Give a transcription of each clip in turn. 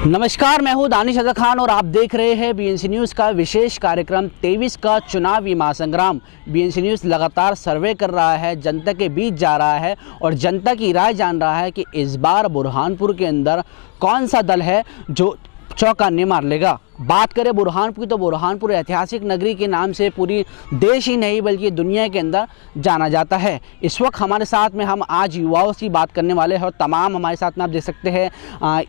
नमस्कार, मैं हूं दानिश अज़हर खान और आप देख रहे हैं बीएनसी न्यूज़ का विशेष कार्यक्रम 23 का चुनावी महासंग्राम। बीएनसी न्यूज़ लगातार सर्वे कर रहा है, जनता के बीच जा रहा है और जनता की राय जान रहा है कि इस बार बुरहानपुर के अंदर कौन सा दल है जो चौका मार लेगा। बात करें बुरहानपुर की तो बुरहानपुर ऐतिहासिक नगरी के नाम से पूरी देश ही नहीं बल्कि दुनिया के अंदर जाना जाता है। इस वक्त हमारे साथ में हम आज युवाओं से बात करने वाले हैं और तमाम हमारे साथ में आप देख सकते हैं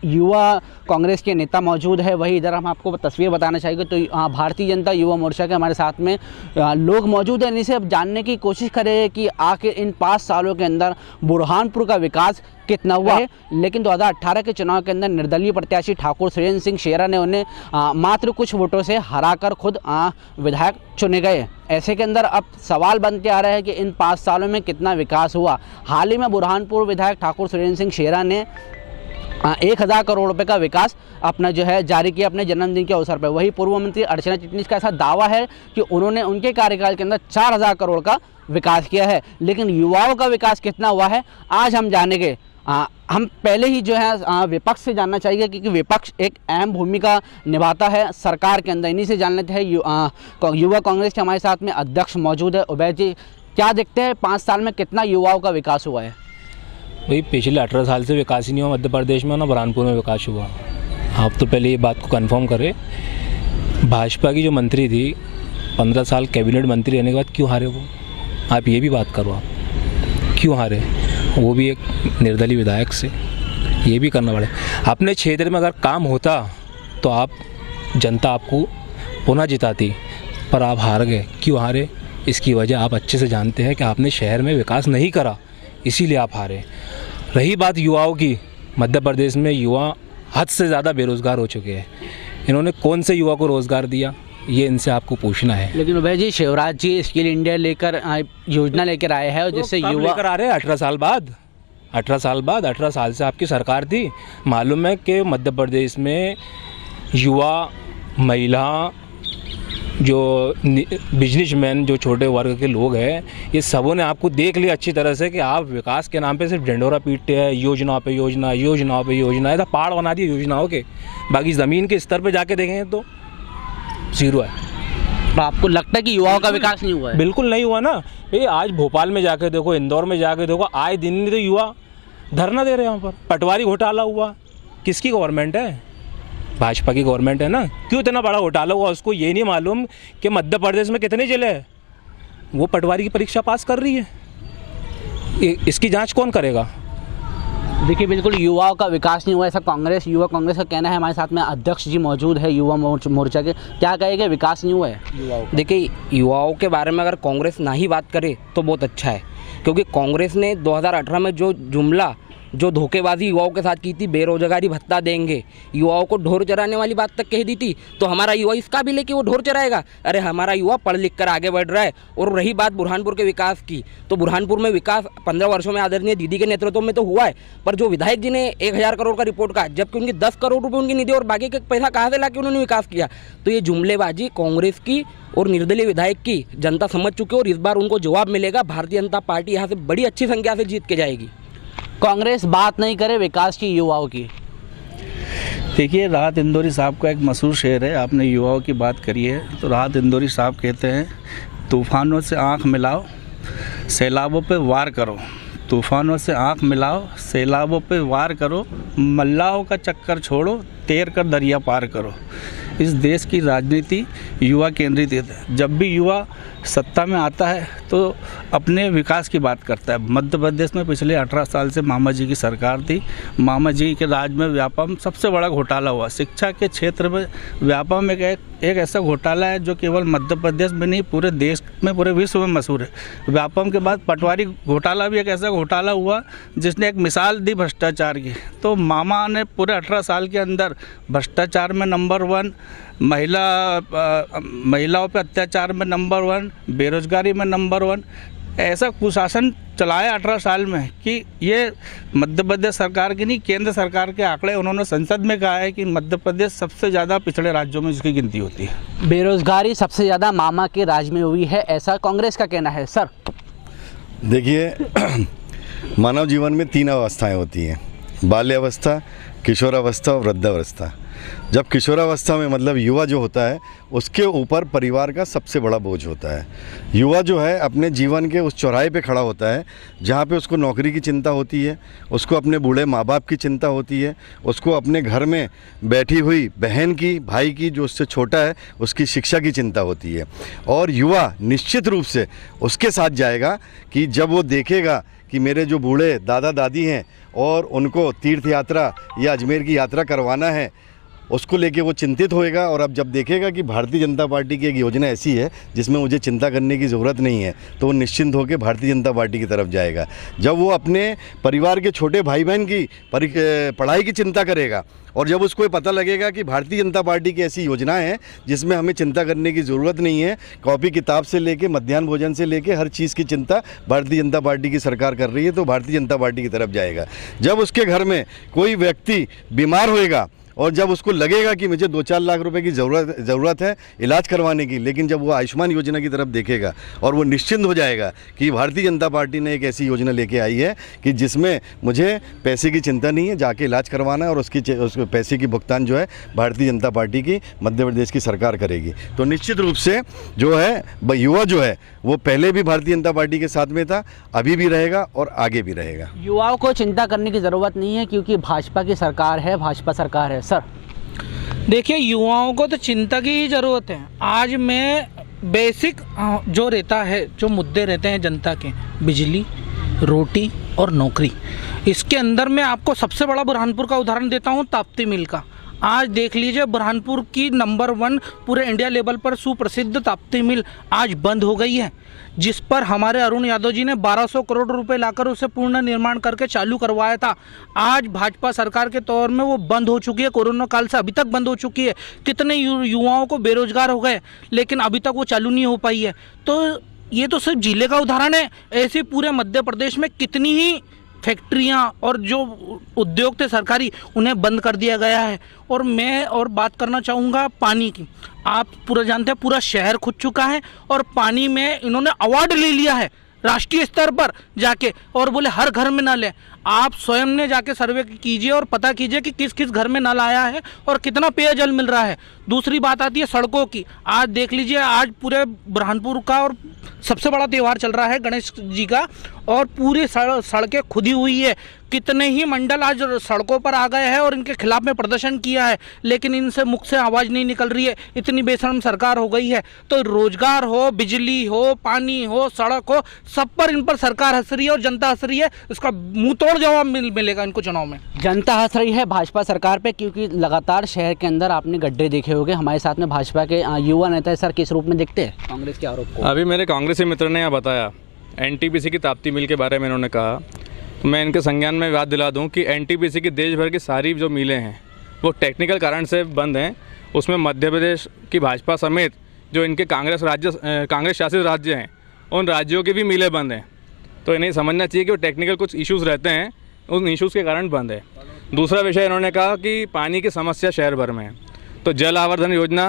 युवा कांग्रेस के नेता मौजूद है। वही इधर हम आपको तस्वीर बताना चाहेंगे तो भारतीय जनता युवा मोर्चा के हमारे साथ में लोग मौजूद हैं। इनसे अब जानने की कोशिश करें कि आखिर इन 5 सालों के अंदर बुरहानपुर का विकास कितना हुआ है। लेकिन 2018 के चुनाव के अंदर निर्दलीय प्रत्याशी ठाकुर सुरेंद्र सिंह शेरा ने उन्हें मात्र कुछ वोटों से हराकर खुद विधायक चुने गए। ऐसे के अंदर अब सवाल बनते आ रहा है कि इन 5 सालों में कितना विकास हुआ। हाल ही में बुरहानपुर विधायक ठाकुर सुरेंद्र सिंह शेरा ने 1000 करोड़ रुपए का विकास अपना जो है जारी किया अपने जन्मदिन के अवसर पर। वही पूर्व मंत्री अर्चना चिटनीस का ऐसा दावा है कि उन्होंने उनके कार्यकाल के अंदर 4000 करोड़ का विकास किया है। लेकिन युवाओं का विकास कितना हुआ है आज हम जानेंगे। हम पहले ही जो है विपक्ष से जानना चाहिए क्योंकि विपक्ष एक अहम भूमिका निभाता है सरकार के अंदर। इन्हीं से जान लेते हैं युवा कांग्रेस के हमारे साथ में अध्यक्ष मौजूद है। उबैद जी, क्या देखते हैं 5 साल में कितना युवाओं का विकास हुआ है? भाई पिछले 18 साल से विकास ही नहीं हुआ मध्य प्रदेश में, ना बुरहानपुर में विकास हुआ। आप तो पहले ये बात को कंफर्म करें, भाजपा की जो मंत्री थी 15 साल कैबिनेट मंत्री रहने के बाद क्यों हारे वो? आप ये भी बात करो, आप क्यों हारे? वो भी एक निर्दलीय विधायक से, ये भी करना पड़े। अपने क्षेत्र में अगर काम होता तो आप जनता आपको पुनः जिताती, पर आप हार गए। क्यों हारे? इसकी वजह आप अच्छे से जानते हैं कि आपने शहर में विकास नहीं करा, इसीलिए आप हारे। रही बात युवाओं की, मध्य प्रदेश में युवा हद से ज़्यादा बेरोज़गार हो चुके हैं। इन्होंने कौन से युवा को रोज़गार दिया, ये इनसे आपको पूछना है। लेकिन भाई जी, शिवराज जी स्किल इंडिया लेकर योजना लेकर आए हैं और जिससे युवा लेकर आ रहे हैं 18 साल बाद। 18 साल से आपकी सरकार थी। मालूम है कि मध्य प्रदेश में युवा, महिला, जो बिजनेसमैन, जो छोटे वर्ग के लोग हैं, ये सबों ने आपको देख लिया अच्छी तरह से कि आप विकास के नाम पे सिर्फ ढंडोरा पीटते हैं। योजनाओं पे योजना, योजनाओं पे योजना, ऐसा पहाड़ बना दिए योजनाओं के। बाकी ज़मीन के स्तर पे जाके देखेंगे तो जीरो है। तो आपको लगता है कि युवाओं का विकास नहीं हुआ है? बिल्कुल नहीं हुआ ना। ये आज भोपाल में जाके देखो, इंदौर में जाके देखो, आए दिन तो युवा धरना दे रहे हैं वहाँ पर। पटवारी घोटाला हुआ, किसकी गवर्नमेंट है? भाजपा की गवर्नमेंट है ना। क्यों इतना बड़ा घोटाला हुआ? उसको ये नहीं मालूम कि मध्य प्रदेश में कितने जिले हैं। वो पटवारी की परीक्षा पास कर रही है, इसकी जाँच कौन करेगा? देखिए, बिल्कुल युवाओं का विकास नहीं हुआ, ऐसा युवा कांग्रेस का कहना है। हमारे साथ में अध्यक्ष जी मौजूद है युवा मोर्चा के। क्या कहेंगे, विकास नहीं हुआ है युवाओं? देखिए, युवाओं के बारे में अगर कांग्रेस ना ही बात करे तो बहुत अच्छा है, क्योंकि कांग्रेस ने 2018 में जो जुमला, जो धोखेबाजी युवाओं के साथ की थी, बेरोजगारी भत्ता देंगे, युवाओं को ढोर चराने वाली बात तक कह दी थी। तो हमारा युवा इस काबिल है कि वो ढोर चराएगा? अरे, हमारा युवा पढ़ लिख कर आगे बढ़ रहा है। और रही बात बुरहानपुर के विकास की, तो बुरहानपुर में विकास 15 वर्षों में आदरणीय दीदी के नेतृत्व में तो हुआ है, पर जो विधायक जी ने 1000 करोड़ का रिपोर्ट कहा, जबकि उनकी 10 करोड़ रुपये उनकी निधि और बाकी का पैसा कहाँ से लाके उन्होंने विकास किया? तो ये जुमलेबाजी कांग्रेस की और निर्दलीय विधायक की जनता समझ चुकी है और इस बार उनको जवाब मिलेगा। भारतीय जनता पार्टी यहाँ से बड़ी अच्छी संख्या से जीत के जाएगी। कांग्रेस बात नहीं करे विकास की, युवाओं की। देखिए, राहत इंदौरी साहब का एक मशहूर शेर है। आपने युवाओं की बात करी है तो राहत इंदौरी साहब कहते हैं, तूफानों से आंख मिलाओ, सैलाबों पे वार करो। तूफानों से आंख मिलाओ, सैलाबों पे वार करो, मल्लाहों का चक्कर छोड़ो, तैर कर दरिया पार करो। इस देश की राजनीति युवा केंद्रित है। जब भी युवा सत्ता में आता है तो अपने विकास की बात करता है। मध्य प्रदेश में पिछले 18 साल से मामा जी की सरकार थी। मामा जी के राज में व्यापम में सबसे बड़ा घोटाला हुआ। शिक्षा के क्षेत्र में व्यापम में एक ऐसा घोटाला है जो केवल मध्य प्रदेश में नहीं, पूरे देश में, पूरे विश्व में मशहूर है। व्यापम के बाद पटवारी घोटाला भी एक ऐसा घोटाला हुआ जिसने एक मिसाल दी भ्रष्टाचार की। तो मामा ने पूरे 18 साल के अंदर भ्रष्टाचार में नंबर 1, महिलाओं पे अत्याचार में नंबर 1, बेरोजगारी में नंबर 1, ऐसा कुशासन चलाया 18 साल में कि ये मध्य प्रदेश सरकार की नहीं, केंद्र सरकार के आंकड़े उन्होंने संसद में कहा है कि मध्य प्रदेश सबसे ज़्यादा पिछड़े राज्यों में इसकी गिनती होती है। बेरोजगारी सबसे ज़्यादा मामा के राज में हुई है, ऐसा कांग्रेस का कहना है। सर देखिए, मानव जीवन में 3 अवस्थाएं होती हैं, बाल्यावस्था, किशोरावस्था और वृद्धावस्था। जब किशोरावस्था में मतलब युवा जो होता है उसके ऊपर परिवार का सबसे बड़ा बोझ होता है। युवा जो है अपने जीवन के उस चौराहे पे खड़ा होता है जहाँ पे उसको नौकरी की चिंता होती है, उसको अपने बूढ़े माँ बाप की चिंता होती है, उसको अपने घर में बैठी हुई बहन की, भाई की जो उससे छोटा है उसकी शिक्षा की चिंता होती है। और युवा निश्चित रूप से उसके साथ जाएगा कि जब वो देखेगा कि मेरे जो बूढ़े दादा दादी हैं और उनको तीर्थ यात्रा या अजमेर की यात्रा करवाना है, उसको लेके वो चिंतित होएगा। और अब जब देखेगा कि भारतीय जनता पार्टी की एक योजना ऐसी है जिसमें मुझे चिंता करने की ज़रूरत नहीं है, तो वो निश्चिंत होकर भारतीय जनता पार्टी की तरफ जाएगा। जब वो अपने परिवार के छोटे भाई बहन की पढ़ाई की चिंता करेगा और जब उसको पता लगेगा कि भारतीय जनता पार्टी की ऐसी योजनाएं हैं जिसमें हमें चिंता करने की ज़रूरत नहीं है, कॉपी किताब से लेके मध्याह्न भोजन से लेके हर चीज़ की चिंता भारतीय जनता पार्टी की सरकार कर रही है, तो भारतीय जनता पार्टी की तरफ जाएगा। जब उसके घर में कोई व्यक्ति बीमार होएगा और जब उसको लगेगा कि मुझे 2-4 लाख रुपए की ज़रूरत है इलाज करवाने की, लेकिन जब वो आयुष्मान योजना की तरफ देखेगा और वो निश्चिंत हो जाएगा कि भारतीय जनता पार्टी ने एक ऐसी योजना लेके आई है कि जिसमें मुझे पैसे की चिंता नहीं है, जाके इलाज करवाना है और उस पैसे की भुगतान जो है भारतीय जनता पार्टी की मध्य प्रदेश की सरकार करेगी। तो निश्चित रूप से जो है युवा जो है वो पहले भी भारतीय जनता पार्टी के साथ में था, अभी भी रहेगा और आगे भी रहेगा। युवाओं को चिंता करने की ज़रूरत नहीं है क्योंकि भाजपा की सरकार है, भाजपा सरकार है। सर देखिए, युवाओं को तो चिंता की ही ज़रूरत है। आज मैं बेसिक जो रहता है, जो मुद्दे रहते हैं जनता के, बिजली, रोटी और नौकरी, इसके अंदर मैं आपको सबसे बड़ा बुरहानपुर का उदाहरण देता हूँ, ताप्ती मिल का। आज देख लीजिए, बुरहानपुर की नंबर 1 पूरे इंडिया लेवल पर सुप्रसिद्ध ताप्ती मिल आज बंद हो गई है, जिस पर हमारे अरुण यादव जी ने 1200 करोड़ रुपए लाकर उसे पूर्ण निर्माण करके चालू करवाया था। आज भाजपा सरकार के तौर में वो बंद हो चुकी है, कोरोना काल से अभी तक बंद हो चुकी है। कितने युवाओं को बेरोजगार हो गए, लेकिन अभी तक वो चालू नहीं हो पाई है। तो ये तो सिर्फ जिले का उदाहरण है, ऐसे पूरे मध्य प्रदेश में कितनी ही फैक्ट्रियां और जो उद्योग थे सरकारी, उन्हें बंद कर दिया गया है। और मैं और बात करना चाहूँगा पानी की। आप पूरा जानते हैं, पूरा शहर खुद चुका है और पानी में इन्होंने अवार्ड ले लिया है राष्ट्रीय स्तर पर जाके, और बोले हर घर में नल है। आप स्वयं ने जाके सर्वे कीजिए और पता कीजिए कि किस किस घर में नल आया है और कितना पेयजल मिल रहा है। दूसरी बात आती है सड़कों की। आज देख लीजिए, आज पूरे बुरहानपुर का और सबसे बड़ा त्यौहार चल रहा है गणेश जी का, और पूरी सड़कें खुदी हुई है। कितने ही मंडल आज सड़कों पर आ गए हैं और इनके खिलाफ में प्रदर्शन किया है, लेकिन इनसे मुख से आवाज़ नहीं निकल रही है। इतनी बेशर्म सरकार हो गई है। तो रोजगार हो, बिजली हो, पानी हो, सड़क हो, सब पर इन पर सरकार हंस रही है और जनता हंस रही है। इसका मुंह तोड़ जवाब मिलेगा इनको चुनाव में। जनता हंस रही है भाजपा सरकार पे क्योंकि लगातार शहर के अंदर आपने गड्ढे देखे होंगे। हमारे साथ में भाजपा के युवा नेता है। सर, किस रूप में देखते हैं कांग्रेस के आरोप को? अभी मेरे कांग्रेसी मित्र ने यहाँ बताया, एनटीपीसी की ताप्ती मिल के बारे में इन्होंने कहा, तो मैं इनके संज्ञान में याद दिला दूं कि एनटीपीसी की देश भर की सारी जो मिलें हैं वो टेक्निकल कारण से बंद हैं। उसमें मध्य प्रदेश की भाजपा समेत जो इनके कांग्रेस शासित राज्य हैं, उन राज्यों की भी मिलें बंद हैं। तो इन्हें समझना चाहिए कि वो टेक्निकल कुछ इश्यूज़ रहते हैं, उन इश्यूज़ के कारण बंद है। दूसरा विषय इन्होंने कहा कि पानी की समस्या शहर भर में है, तो जल आवर्धन योजना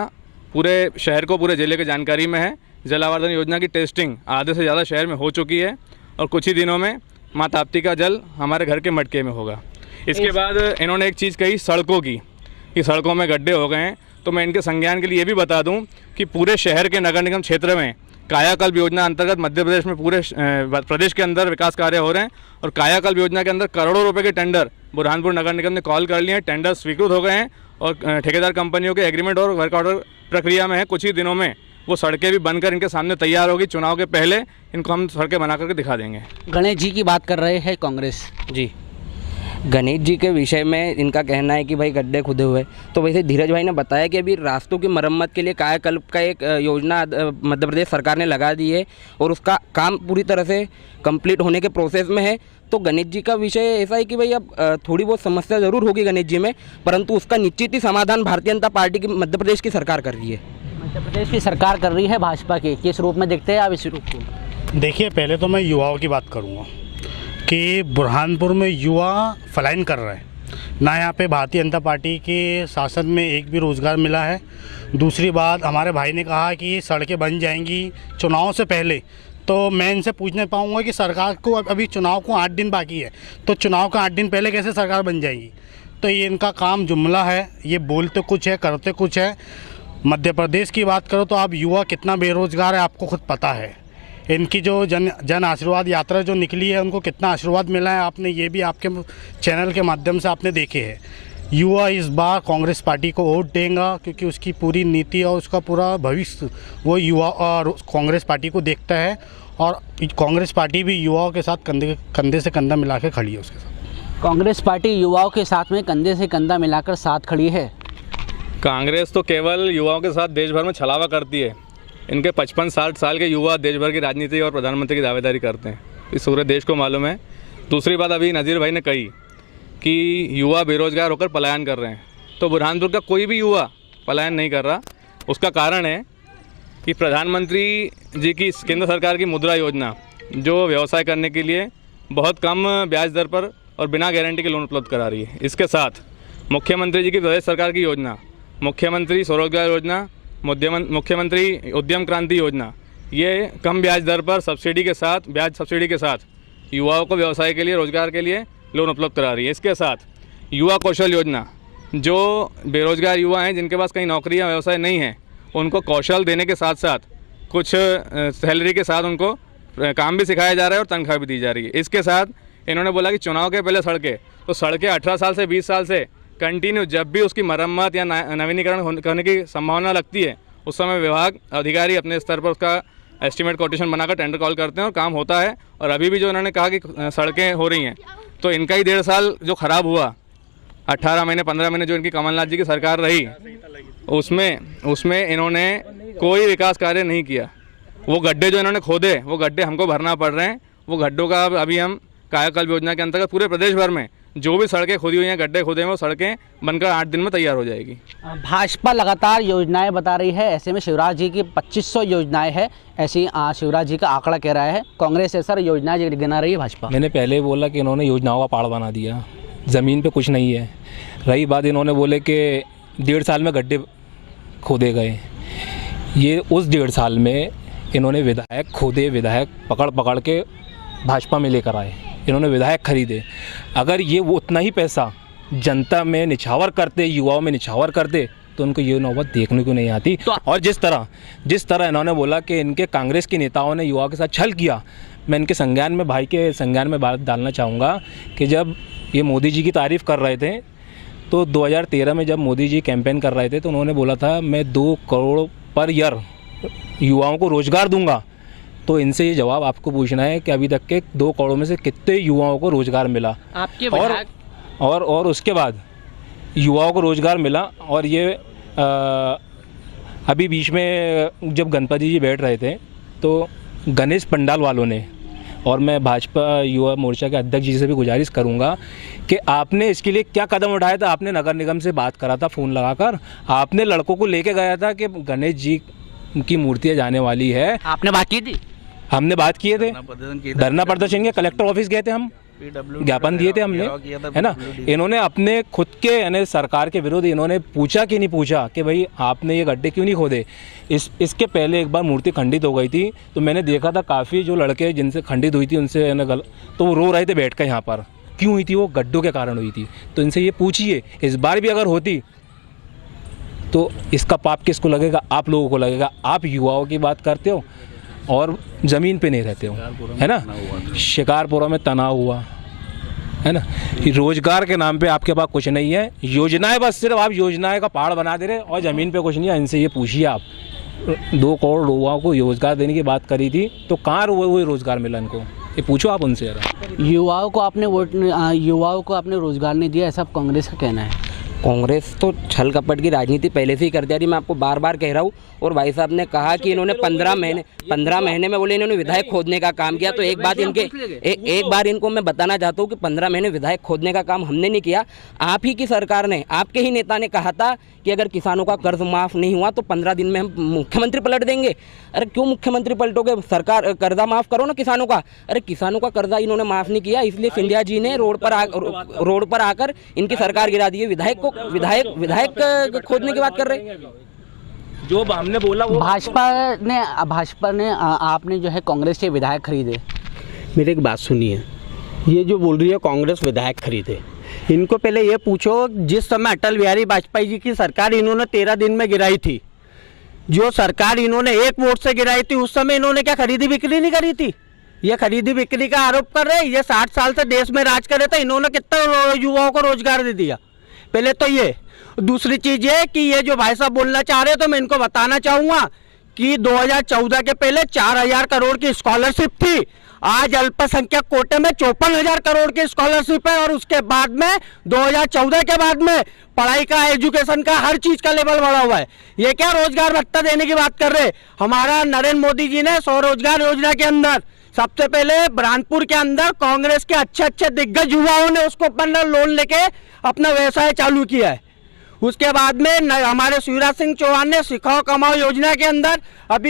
पूरे शहर को, पूरे ज़िले की जानकारी में है। जल आवर्धन योजना की टेस्टिंग आधे से ज़्यादा शहर में हो चुकी है और कुछ ही दिनों में माँ ताप्ती का जल हमारे घर के मटके में होगा। इसके बाद इन्होंने एक चीज़ कही सड़कों की, कि सड़कों में गड्ढे हो गए हैं। तो मैं इनके संज्ञान के लिए ये भी बता दूं कि पूरे शहर के नगर निगम क्षेत्र में कायाकल्प योजना अंतर्गत मध्य प्रदेश में पूरे प्रदेश के अंदर विकास कार्य हो रहे हैं, और कायाकल्प योजना के अंदर करोड़ों रुपए के टेंडर बुरहानपुर नगर निगम ने कॉल कर लिए हैं। टेंडर स्वीकृत हो गए हैं और ठेकेदार कंपनियों के एग्रीमेंट और वर्क ऑर्डर प्रक्रिया में है। कुछ ही दिनों में वो सड़कें भी बनकर इनके सामने तैयार होगी। चुनाव के पहले इनको हम सड़कें बना करके दिखा देंगे। गणेश जी की बात कर रहे हैं कांग्रेस जी, गणेश जी के विषय में इनका कहना है कि भाई गड्ढे खुदे हुए। तो वैसे धीरज भाई ने बताया कि अभी रास्तों की मरम्मत के लिए कायाकल्प का एक योजना मध्य प्रदेश सरकार ने लगा दी है और उसका काम पूरी तरह से कंप्लीट होने के प्रोसेस में है। तो गणेश जी का विषय ऐसा है कि भाई अब थोड़ी बहुत समस्या ज़रूर होगी गणेश जी में, परंतु उसका निश्चित ही समाधान भारतीय जनता पार्टी की मध्य प्रदेश की सरकार कर रही है। मध्य प्रदेश की सरकार कर रही है भाजपा की। किस रूप में देखते हैं आप इस रूप को? देखिए, पहले तो मैं युवाओं की बात करूँगा कि बुरहानपुर में युवा पलायन कर रहे हैं ना। यहाँ पे भारतीय जनता पार्टी के शासन में एक भी रोज़गार मिला है। दूसरी बात, हमारे भाई ने कहा कि सड़कें बन जाएंगी चुनाव से पहले, तो मैं इनसे पूछने पाऊँगा कि सरकार को अभी चुनाव को 8 दिन बाकी है, तो चुनाव का 8 दिन पहले कैसे सरकार बन जाएगी? तो ये इनका काम जुमला है, ये बोलते कुछ है करते कुछ है। मध्य प्रदेश की बात करो तो आप युवा कितना बेरोजगार है आपको खुद पता है। इनकी जो जन आशीर्वाद यात्रा जो निकली है उनको कितना आशीर्वाद मिला है आपने ये भी आपके चैनल के माध्यम से आपने देखे है। युवा इस बार कांग्रेस पार्टी को वोट देगा क्योंकि उसकी पूरी नीति और उसका पूरा भविष्य वो युवा और कांग्रेस पार्टी को देखता है और कांग्रेस पार्टी भी युवाओं के साथ कंधे से कंधा मिला के खड़ी है उसके साथ। कांग्रेस पार्टी युवाओं के साथ में कंधे से कंधा मिलाकर साथ खड़ी है। कांग्रेस तो केवल युवाओं के साथ देश भर में छलावा करती है। इनके 55-60 साल के युवा देश भर की राजनीति और प्रधानमंत्री की दावेदारी करते हैं, इस पूरे देश को मालूम है। दूसरी बात अभी नज़ीर भाई ने कही कि युवा बेरोजगार होकर पलायन कर रहे हैं, तो बुरहानपुर का कोई भी युवा पलायन नहीं कर रहा। उसका कारण है कि प्रधानमंत्री जी की केंद्र सरकार की मुद्रा योजना जो व्यवसाय करने के लिए बहुत कम ब्याज दर पर और बिना गारंटी के लोन उपलब्ध करा रही है। इसके साथ मुख्यमंत्री जी की प्रदेश सरकार की योजना, मुख्यमंत्री स्वरोजगार योजना, मुख्यमंत्री उद्यम क्रांति योजना, ये कम ब्याज दर पर सब्सिडी के साथ युवाओं को व्यवसाय के लिए, रोजगार के लिए लोन उपलब्ध करा रही है। इसके साथ युवा कौशल योजना, जो बेरोजगार युवा हैं जिनके पास कहीं नौकरी या व्यवसाय नहीं है, उनको कौशल देने के साथ साथ कुछ सैलरी के साथ उनको काम भी सिखाया जा रहा है और तनख्वाह भी दी जा रही है। इसके साथ इन्होंने बोला कि चुनाव के पहले सड़कें 18 साल से 20 साल से कंटिन्यू जब भी उसकी मरम्मत या नवीनीकरण करने की संभावना लगती है उस समय विभाग अधिकारी अपने स्तर पर उसका एस्टीमेट कोटेशन बनाकर टेंडर कॉल करते हैं और काम होता है। और अभी भी जो इन्होंने कहा कि सड़कें हो रही हैं, तो इनका ही 1.5 साल जो ख़राब हुआ, 18 महीने 15 महीने जो इनकी कमलनाथ जी की सरकार रही, उसमें इन्होंने कोई विकास कार्य नहीं किया। वो गड्ढे जो इन्होंने खोदे, वो गड्ढे हमको भरना पड़ रहे हैं। वो गड्ढों का अभी हम कायाकल्प योजना के अंतर्गत पूरे प्रदेश भर में जो भी सड़कें खोदी हुई हैं, गड्ढे खोदे हैं, वो सड़कें बनकर 8 दिन में तैयार हो जाएगी। भाजपा लगातार योजनाएं बता रही है, ऐसे में शिवराज जी की 2500 योजनाएं हैं, ऐसी शिवराज जी का आंकड़ा कह रहा है। कांग्रेस ऐसा योजनाएं गिना रही है भाजपा। मैंने पहले बोला कि इन्होंने योजनाओं का पहाड़ बना दिया, ज़मीन पे कुछ नहीं है। रही बात इन्होंने बोले कि 1.5 साल में गड्ढे खोदे गए, ये उस 1.5 साल में इन्होंने विधायक खोदे, विधायक पकड़ के भाजपा में लेकर आए, इन्होंने विधायक खरीदे। अगर ये वो उतना ही पैसा जनता में निछावर करते, युवाओं में निछावर करते, तो उनको ये नौबत देखने को नहीं आती। और जिस तरह इन्होंने बोला कि इनके कांग्रेस के नेताओं ने युवाओं के साथ छल किया, मैं इनके संज्ञान में, भाई के संज्ञान में बात डालना चाहूँगा कि जब ये मोदी जी की तारीफ़ कर रहे थे तो 2013 में जब मोदी जी कैंपेन कर रहे थे तो उन्होंने बोला था मैं 2 करोड़ पर ईयर युवाओं को रोज़गार दूंगा। तो इनसे ये जवाब आपको पूछना है कि अभी तक के 2 करोड़ में से कितने युवाओं को रोज़गार मिला आपके और उसके बाद युवाओं को रोज़गार मिला। और ये अभी बीच में जब गणपति जी बैठ रहे थे तो गणेश पंडाल वालों ने, और मैं भाजपा युवा मोर्चा के अध्यक्ष जी से भी गुजारिश करूंगा कि आपने इसके लिए क्या कदम उठाया था। आपने नगर निगम से बात करा था फ़ोन लगाकर, आपने लड़कों को लेके गया था कि गणेश जी की मूर्तियाँ जाने वाली है। आपने बात की थी? हमने बात किए थे, धरना प्रदर्शन के कलेक्टर ऑफिस गए थे, हम ज्ञापन दिए थे हमने, है ना। इन्होंने अपने खुद के यानी सरकार के विरुद्ध इन्होंने पूछा कि नहीं पूछा कि भाई आपने ये गड्ढे क्यों नहीं खोदे। इसके पहले एक बार मूर्ति खंडित हो गई थी तो मैंने देखा था काफ़ी जो लड़के जिनसे खंडित हुई थी उनसे तो वो रो रहे थे बैठ कर यहाँ पर। क्यों हुई थी? वो गड्ढों के कारण हुई थी। तो इनसे ये पूछिए इस बार भी अगर होती तो इसका पाप किसको लगेगा? आप लोगों को लगेगा। आप युवाओं की बात करते हो और ज़मीन पे नहीं रहते हो, है ना। शिकारपुरा में तनाव हुआ, है ना। रोजगार के नाम पे आपके पास कुछ नहीं है, योजनाएं बस सिर्फ आप योजनाएं का पहाड़ बना दे रहे और ज़मीन पे कुछ नहीं है। इनसे ये पूछिए आप 2 करोड़ युवाओं को रोजगार देने की बात करी थी तो कहाँ वो रोजगार मिला इनको? ये पूछो आप उनसे जरा। युवाओं को आपने रोजगार नहीं दिया, ऐसा कांग्रेस का कहना है। कांग्रेस तो छल कपट की राजनीति पहले से ही करती आ रही, मैं आपको बार बार कह रहा हूँ। और भाई साहब ने कहा कि इन्होंने 15 महीने में बोले इन्होंने विधायक खोदने का काम किया। तो एक बार इनको मैं बताना चाहता हूँ कि 15 महीने विधायक खोदने का काम हमने नहीं किया। आप ही की सरकार ने, आपके ही नेता ने कहा था कि अगर किसानों का कर्ज माफ़ नहीं हुआ तो 15 दिन में हम मुख्यमंत्री पलट देंगे। अरे क्यों मुख्यमंत्री पलटोगे? सरकार कर्जा माफ़ करो ना किसानों का। अरे किसानों का कर्जा इन्होंने माफ़ नहीं किया, इसलिए सिंधिया जी ने रोड पर आकर इनकी सरकार गिरा दी है। विधायक खोदने की बात कर रहे हैं। जो हमने बोला वो भाजपा ने आपने जो है कांग्रेस के विधायक खरीदे। मेरी एक बात सुनिए, ये जो बोल रही है कांग्रेस विधायक खरीदे, इनको पहले ये पूछो, जिस समय अटल बिहारी वाजपेयी जी की सरकार इन्होंने 13 दिन में गिराई थी, जो सरकार इन्होंने एक वोट से गिराई थी, उस समय इन्होंने क्या खरीदी बिक्री नहीं करी थी? ये खरीदी बिक्री का आरोप कर रहे हैं। ये 60 साल से देश में राज कर रहे थे, इन्होंने कितना युवाओं को रोजगार दे दिया? पहले तो ये। दूसरी चीज ये कि ये जो भाई साहब बोलना चाह रहे हैं, तो मैं इनको बताना चाहूँगा कि 2014 के पहले 4000 करोड़ की स्कॉलरशिप थी। आज अल्पसंख्यक कोटे में 54,000 करोड़ की स्कॉलरशिप है। और उसके बाद में 2014 के बाद में पढ़ाई का, एजुकेशन का, हर चीज का लेवल बढ़ा हुआ है। ये क्या रोजगार भत्ता देने की बात कर रहे? हमारा नरेंद्र मोदी जी ने स्वरोजगार योजना के अंदर सबसे पहले बुरहानपुर के अंदर कांग्रेस के अच्छे दिग्गज युवाओं ने उसको अपना लोन लेके अपना व्यवसाय चालू किया है। उसके बाद में हमारे शिवराज सिंह चौहान ने सिखाओ कमाओ योजना के अंदर अब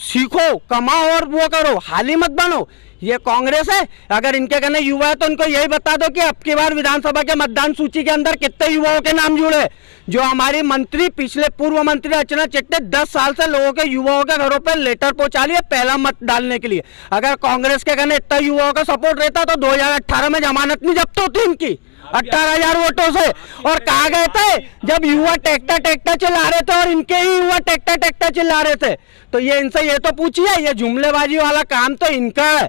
सीखो, कमाओ और वो करो, हाली मत बनो। ये कांग्रेस है। अगर इनके कहने युवा है तो उनको यही बता दो कि अब की बार विधानसभा के मतदान सूची के अंदर कितने युवाओं के नाम जुड़े। जो हमारी मंत्री, पिछले पूर्व मंत्री अर्चना चिट्टे 10 साल से लोगों के, युवाओं के घरों पर लेटर पहुंचा लिए पहला मत डालने के लिए। अगर कांग्रेस के कहने इतना युवाओं का सपोर्ट रहता तो 2018 में जमानत नहीं जब्त होती इनकी 18,000 वोटों से। और कहा गए थे जब युवा टेक्टा चिल्ला रहे थे, और इनके ही युवा टेक्टा चिल्ला रहे थे। तो ये इनसे ये तो पूछिए, ये जुमलेबाजी वाला काम तो इनका है।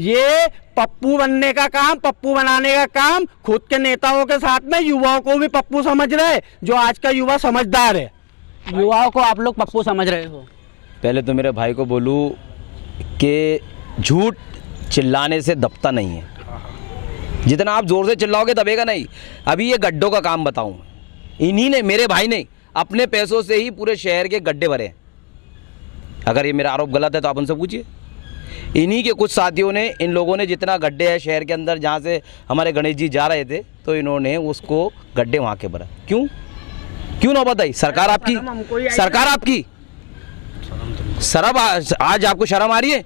ये पप्पू बनने का काम, पप्पू बनाने का काम खुद के नेताओं के साथ में युवाओं को भी पप्पू समझ रहे, जो आज का युवा समझदार है। युवाओं को आप लोग पप्पू समझ रहे हो? पहले तो मेरे भाई को बोलूँ कि झूठ चिल्लाने से दबता नहीं है। जितना आप जोर से चिल्लाओगे दबेगा नहीं। अभी ये गड्ढों का काम बताऊं, इन्हीं ने, मेरे भाई ने अपने पैसों से ही पूरे शहर के गड्ढे भरे। अगर ये मेरा आरोप गलत है तो आप उनसे पूछिए। इन्हीं के कुछ साथियों ने, इन लोगों ने जितना गड्ढे है शहर के अंदर, जहाँ से हमारे गणेश जी जा रहे थे, तो इन्होंने उसको गड्ढे वहाँ के भरा। क्यों ना बताइए? सरकार आपकी, सरकार आपकी, शर्म आज आपको शर्म आ रही है?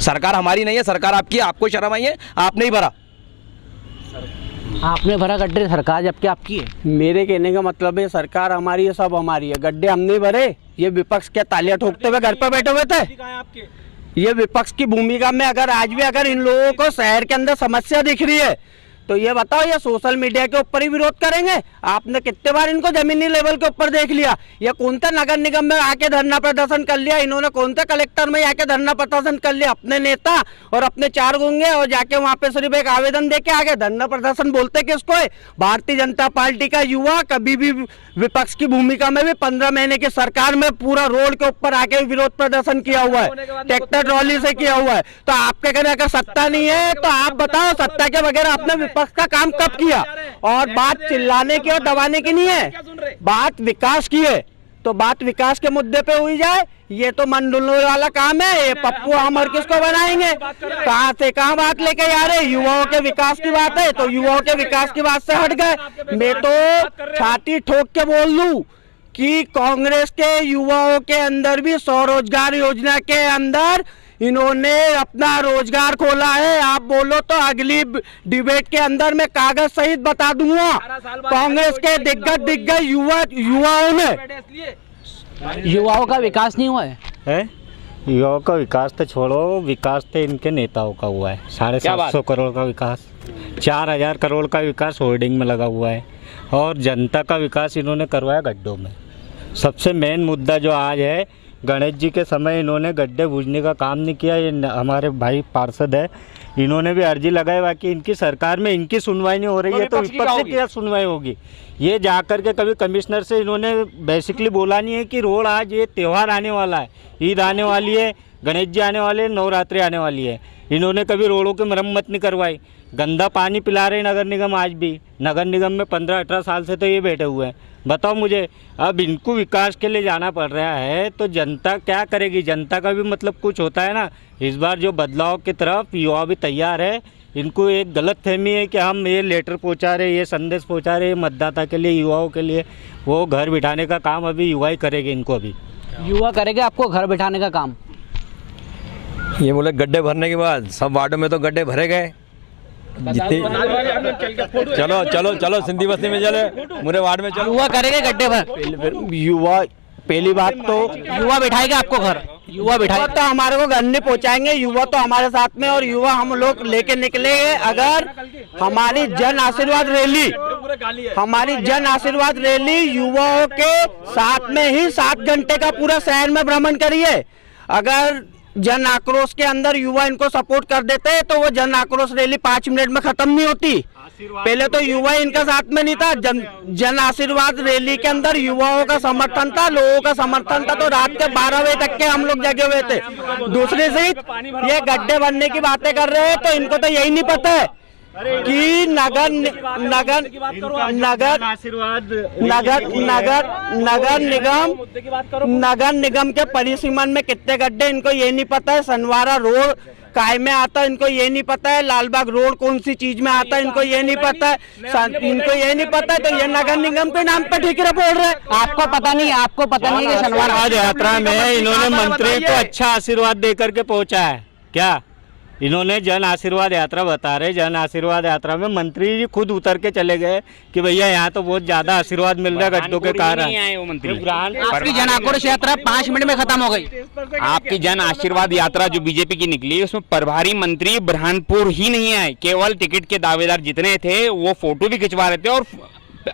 सरकार हमारी नहीं है, सरकार आपकी है। आपको शर्म आई है? आपने ही भरा। आपने भरा गड्ढे, सरकार जबकि आपकी है। मेरे कहने का मतलब है सरकार हमारी है, सब हमारी है। गड्ढे हम नहीं भरे। ये विपक्ष के तालियां ठोकते हुए घर पर बैठे हुए थे। ये विपक्ष की भूमिका में अगर आज भी अगर इन लोगों को शहर के अंदर समस्या दिख रही है तो ये बताओ, ये सोशल मीडिया के ऊपर ही विरोध करेंगे? आपने कितने बार इनको जमीनी लेवल के ऊपर देख लिया? ये कौन सा नगर निगम में आके धरना प्रदर्शन कर लिया इन्होंने? कौन सा कलेक्टर में आके धरना प्रदर्शन कर लिया? अपने नेता और अपने 4 गुंगे और जाके वहां पे सिर्फ एक आवेदन दे के आगे धरना प्रदर्शन बोलते किसको है? भारतीय जनता पार्टी का युवा कभी भी विपक्ष की भूमिका में भी 15 महीने की सरकार में पूरा रोड के ऊपर आके विरोध प्रदर्शन किया हुआ है, ट्रैक्टर ट्रॉली से किया हुआ है। तो आपके कहने अगर सत्ता नहीं है तो आप बताओ, सत्ता के बगैर आपने विपक्ष का काम कब किया? और बात चिल्लाने की और दबाने की नहीं है, बात विकास की है। तो बात विकास के मुद्दे पे हुई जाए। ये तो मन डुलने वाला काम है। ये पप्पू हमर किसको बनाएंगे? कहाँ से कहाँ बात लेके आ रहे? युवाओं के विकास की बात है तो युवाओं के विकास की बात से हट गए। मैं तो छाती ठोक के बोल दूं कि कांग्रेस के युवाओं के अंदर भी स्वरोजगार योजना के अंदर इन्होंने अपना रोजगार खोला है। आप बोलो तो अगली डिबेट के अंदर मैं कागज सहित बता दूंगा। कांग्रेस के दिग्गज युवाओं ने, युवाओं का विकास नहीं हुआ है? युवाओं का विकास तो छोड़ो, विकास तो इनके नेताओं का हुआ है। 750 करोड़ का विकास, 4000 करोड़ का विकास होर्डिंग में लगा हुआ है। और जनता का विकास इन्होंने करवाया गड्ढों में। सबसे मेन मुद्दा जो आज है, गणेश जी के समय इन्होंने गड्ढे बूझने का काम नहीं किया। ये हमारे भाई पार्षद है, इन्होंने भी अर्जी लगाई, बाकी इनकी सरकार में इनकी सुनवाई नहीं हो रही है तो विपक्ष से क्या सुनवाई होगी? ये जाकर के कभी कमिश्नर से इन्होंने बेसिकली बोला नहीं है कि रोड, आज ये त्यौहार आने वाला है, ईद आने वाली है, गणेश जी आने वाले, नवरात्रि आने वाली है, इन्होंने कभी रोडों की मरम्मत नहीं करवाई। गंदा पानी पिला रहे नगर निगम आज भी। नगर निगम में 15-18 साल से तो ये बैठे हुए हैं। बताओ मुझे, अब इनको विकास के लिए जाना पड़ रहा है तो जनता क्या करेगी? जनता का भी मतलब कुछ होता है ना। इस बार जो बदलाव की तरफ युवा भी तैयार है। इनको एक गलत फहमी है कि हम ये लेटर पहुंचा रहे, ये संदेश पहुंचा रहे मतदाता के लिए, युवाओं के लिए। वो घर बिठाने का काम अभी युवा ही करेंगे। इनको अभी युवा करेंगे आपको घर बिठाने का काम। ये बोले गड्ढे भरने के बाद सब वार्डों में तो गड्ढे भरे गए जितने। चलो चलो चलो सिंधी बस्ती में चले, मुरे वार्ड में चलो। युवा करेंगे गड्ढे भर? युवा पहली बात तो युवा बैठाएगा आपको घर, युवा बैठाएगा तो हमारे को घर नहीं पहुंचाएंगे, युवा तो हमारे साथ में, और युवा हम लोग लेके निकले। अगर हमारी जन आशीर्वाद रैली युवाओं के साथ में ही 7 घंटे का पूरा शहर में भ्रमण करिए। अगर जन आक्रोश के अंदर युवा इनको सपोर्ट कर देते तो वो जन आक्रोश रैली 5 मिनट में खत्म नहीं होती। पहले तो युवा इनका साथ में नहीं था, जन आशीर्वाद रैली के अंदर युवाओं का समर्थन था, लोगों का समर्थन था, तो रात के 12 बजे तक के हम लोग जगे हुए थे। दूसरी चीज, ये गड्ढे भरने की बातें कर रहे हैं, तो इनको तो यही नहीं पता है कि नगर निगम के परिसीमन में कितने गड्ढे, इनको ये नहीं पता है। सनवारा रोड काय में आता है, इनको ये नहीं पता है। लालबाग रोड कौन सी चीज में आता है, इनको ये नहीं पता है। इनको ये नहीं पता है, तो ये नगर निगम के नाम पे ठेकेदार बोल रहे हैं। आपको पता नहीं है कि शनिवार आज यात्रा में इन्होंने मंत्री को अच्छा आशीर्वाद दे करके पहुंचा है क्या? इन्होंने जन आशीर्वाद यात्रा बता रहे, जन आशीर्वाद यात्रा में मंत्री जी खुद उतर के चले गए कि भैया यहाँ तो बहुत ज्यादा आशीर्वाद मिल रहा है गड्ढों के कारण। आपकी जन आक्रोश यात्रा 5 मिनट में खत्म हो गई। आपकी जन आशीर्वाद यात्रा जो बीजेपी की निकली, उसमें प्रभारी मंत्री बुरहानपुर ही नहीं आए, केवल टिकट के दावेदार जितने थे वो फोटो भी खिंचवा रहे थे और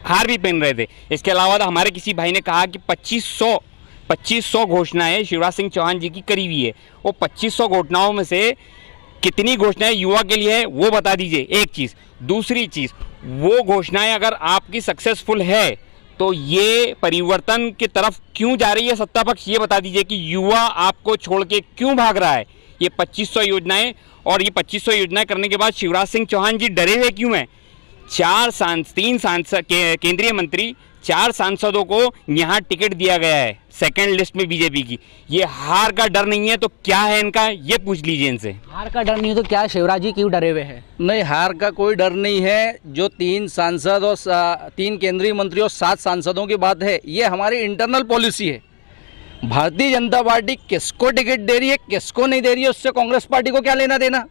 हार भी पहन रहे थे। इसके अलावा हमारे किसी भाई ने कहा कि 2500 घोषणाएं शिवराज सिंह चौहान जी की करी हुई है। वो 2500 घोषणाओं में से कितनी घोषणाएं युवा के लिए है वो बता दीजिए, एक चीज। दूसरी चीज, वो घोषणाएं अगर आपकी सक्सेसफुल है तो ये परिवर्तन की तरफ क्यों जा रही है सत्ता पक्ष, ये बता दीजिए कि युवा आपको छोड़ के क्यों भाग रहा है। ये 2500 योजनाएं, और ये 2500 योजनाएं करने के बाद शिवराज सिंह चौहान जी डरे हुए क्यों हैं? 3 सांसद केंद्रीय मंत्री, 4 सांसदों को यहाँ टिकट दिया गया है सेकंड लिस्ट में बीजेपी की। ये हार का डर नहीं है तो क्या है इनका, ये पूछ लीजिए इनसे। हार का डर नहीं है तो क्या शिवराज जी क्यों डरे हुए हैं? नहीं, हार का कोई डर नहीं है। जो 3 सांसद और 3 केंद्रीय मंत्री और 7 सांसदों की बात है, ये हमारी इंटरनल पॉलिसी है। भारतीय जनता पार्टी किसको टिकट दे रही है, किसको नहीं दे रही है, उससे कांग्रेस पार्टी को क्या लेना देना।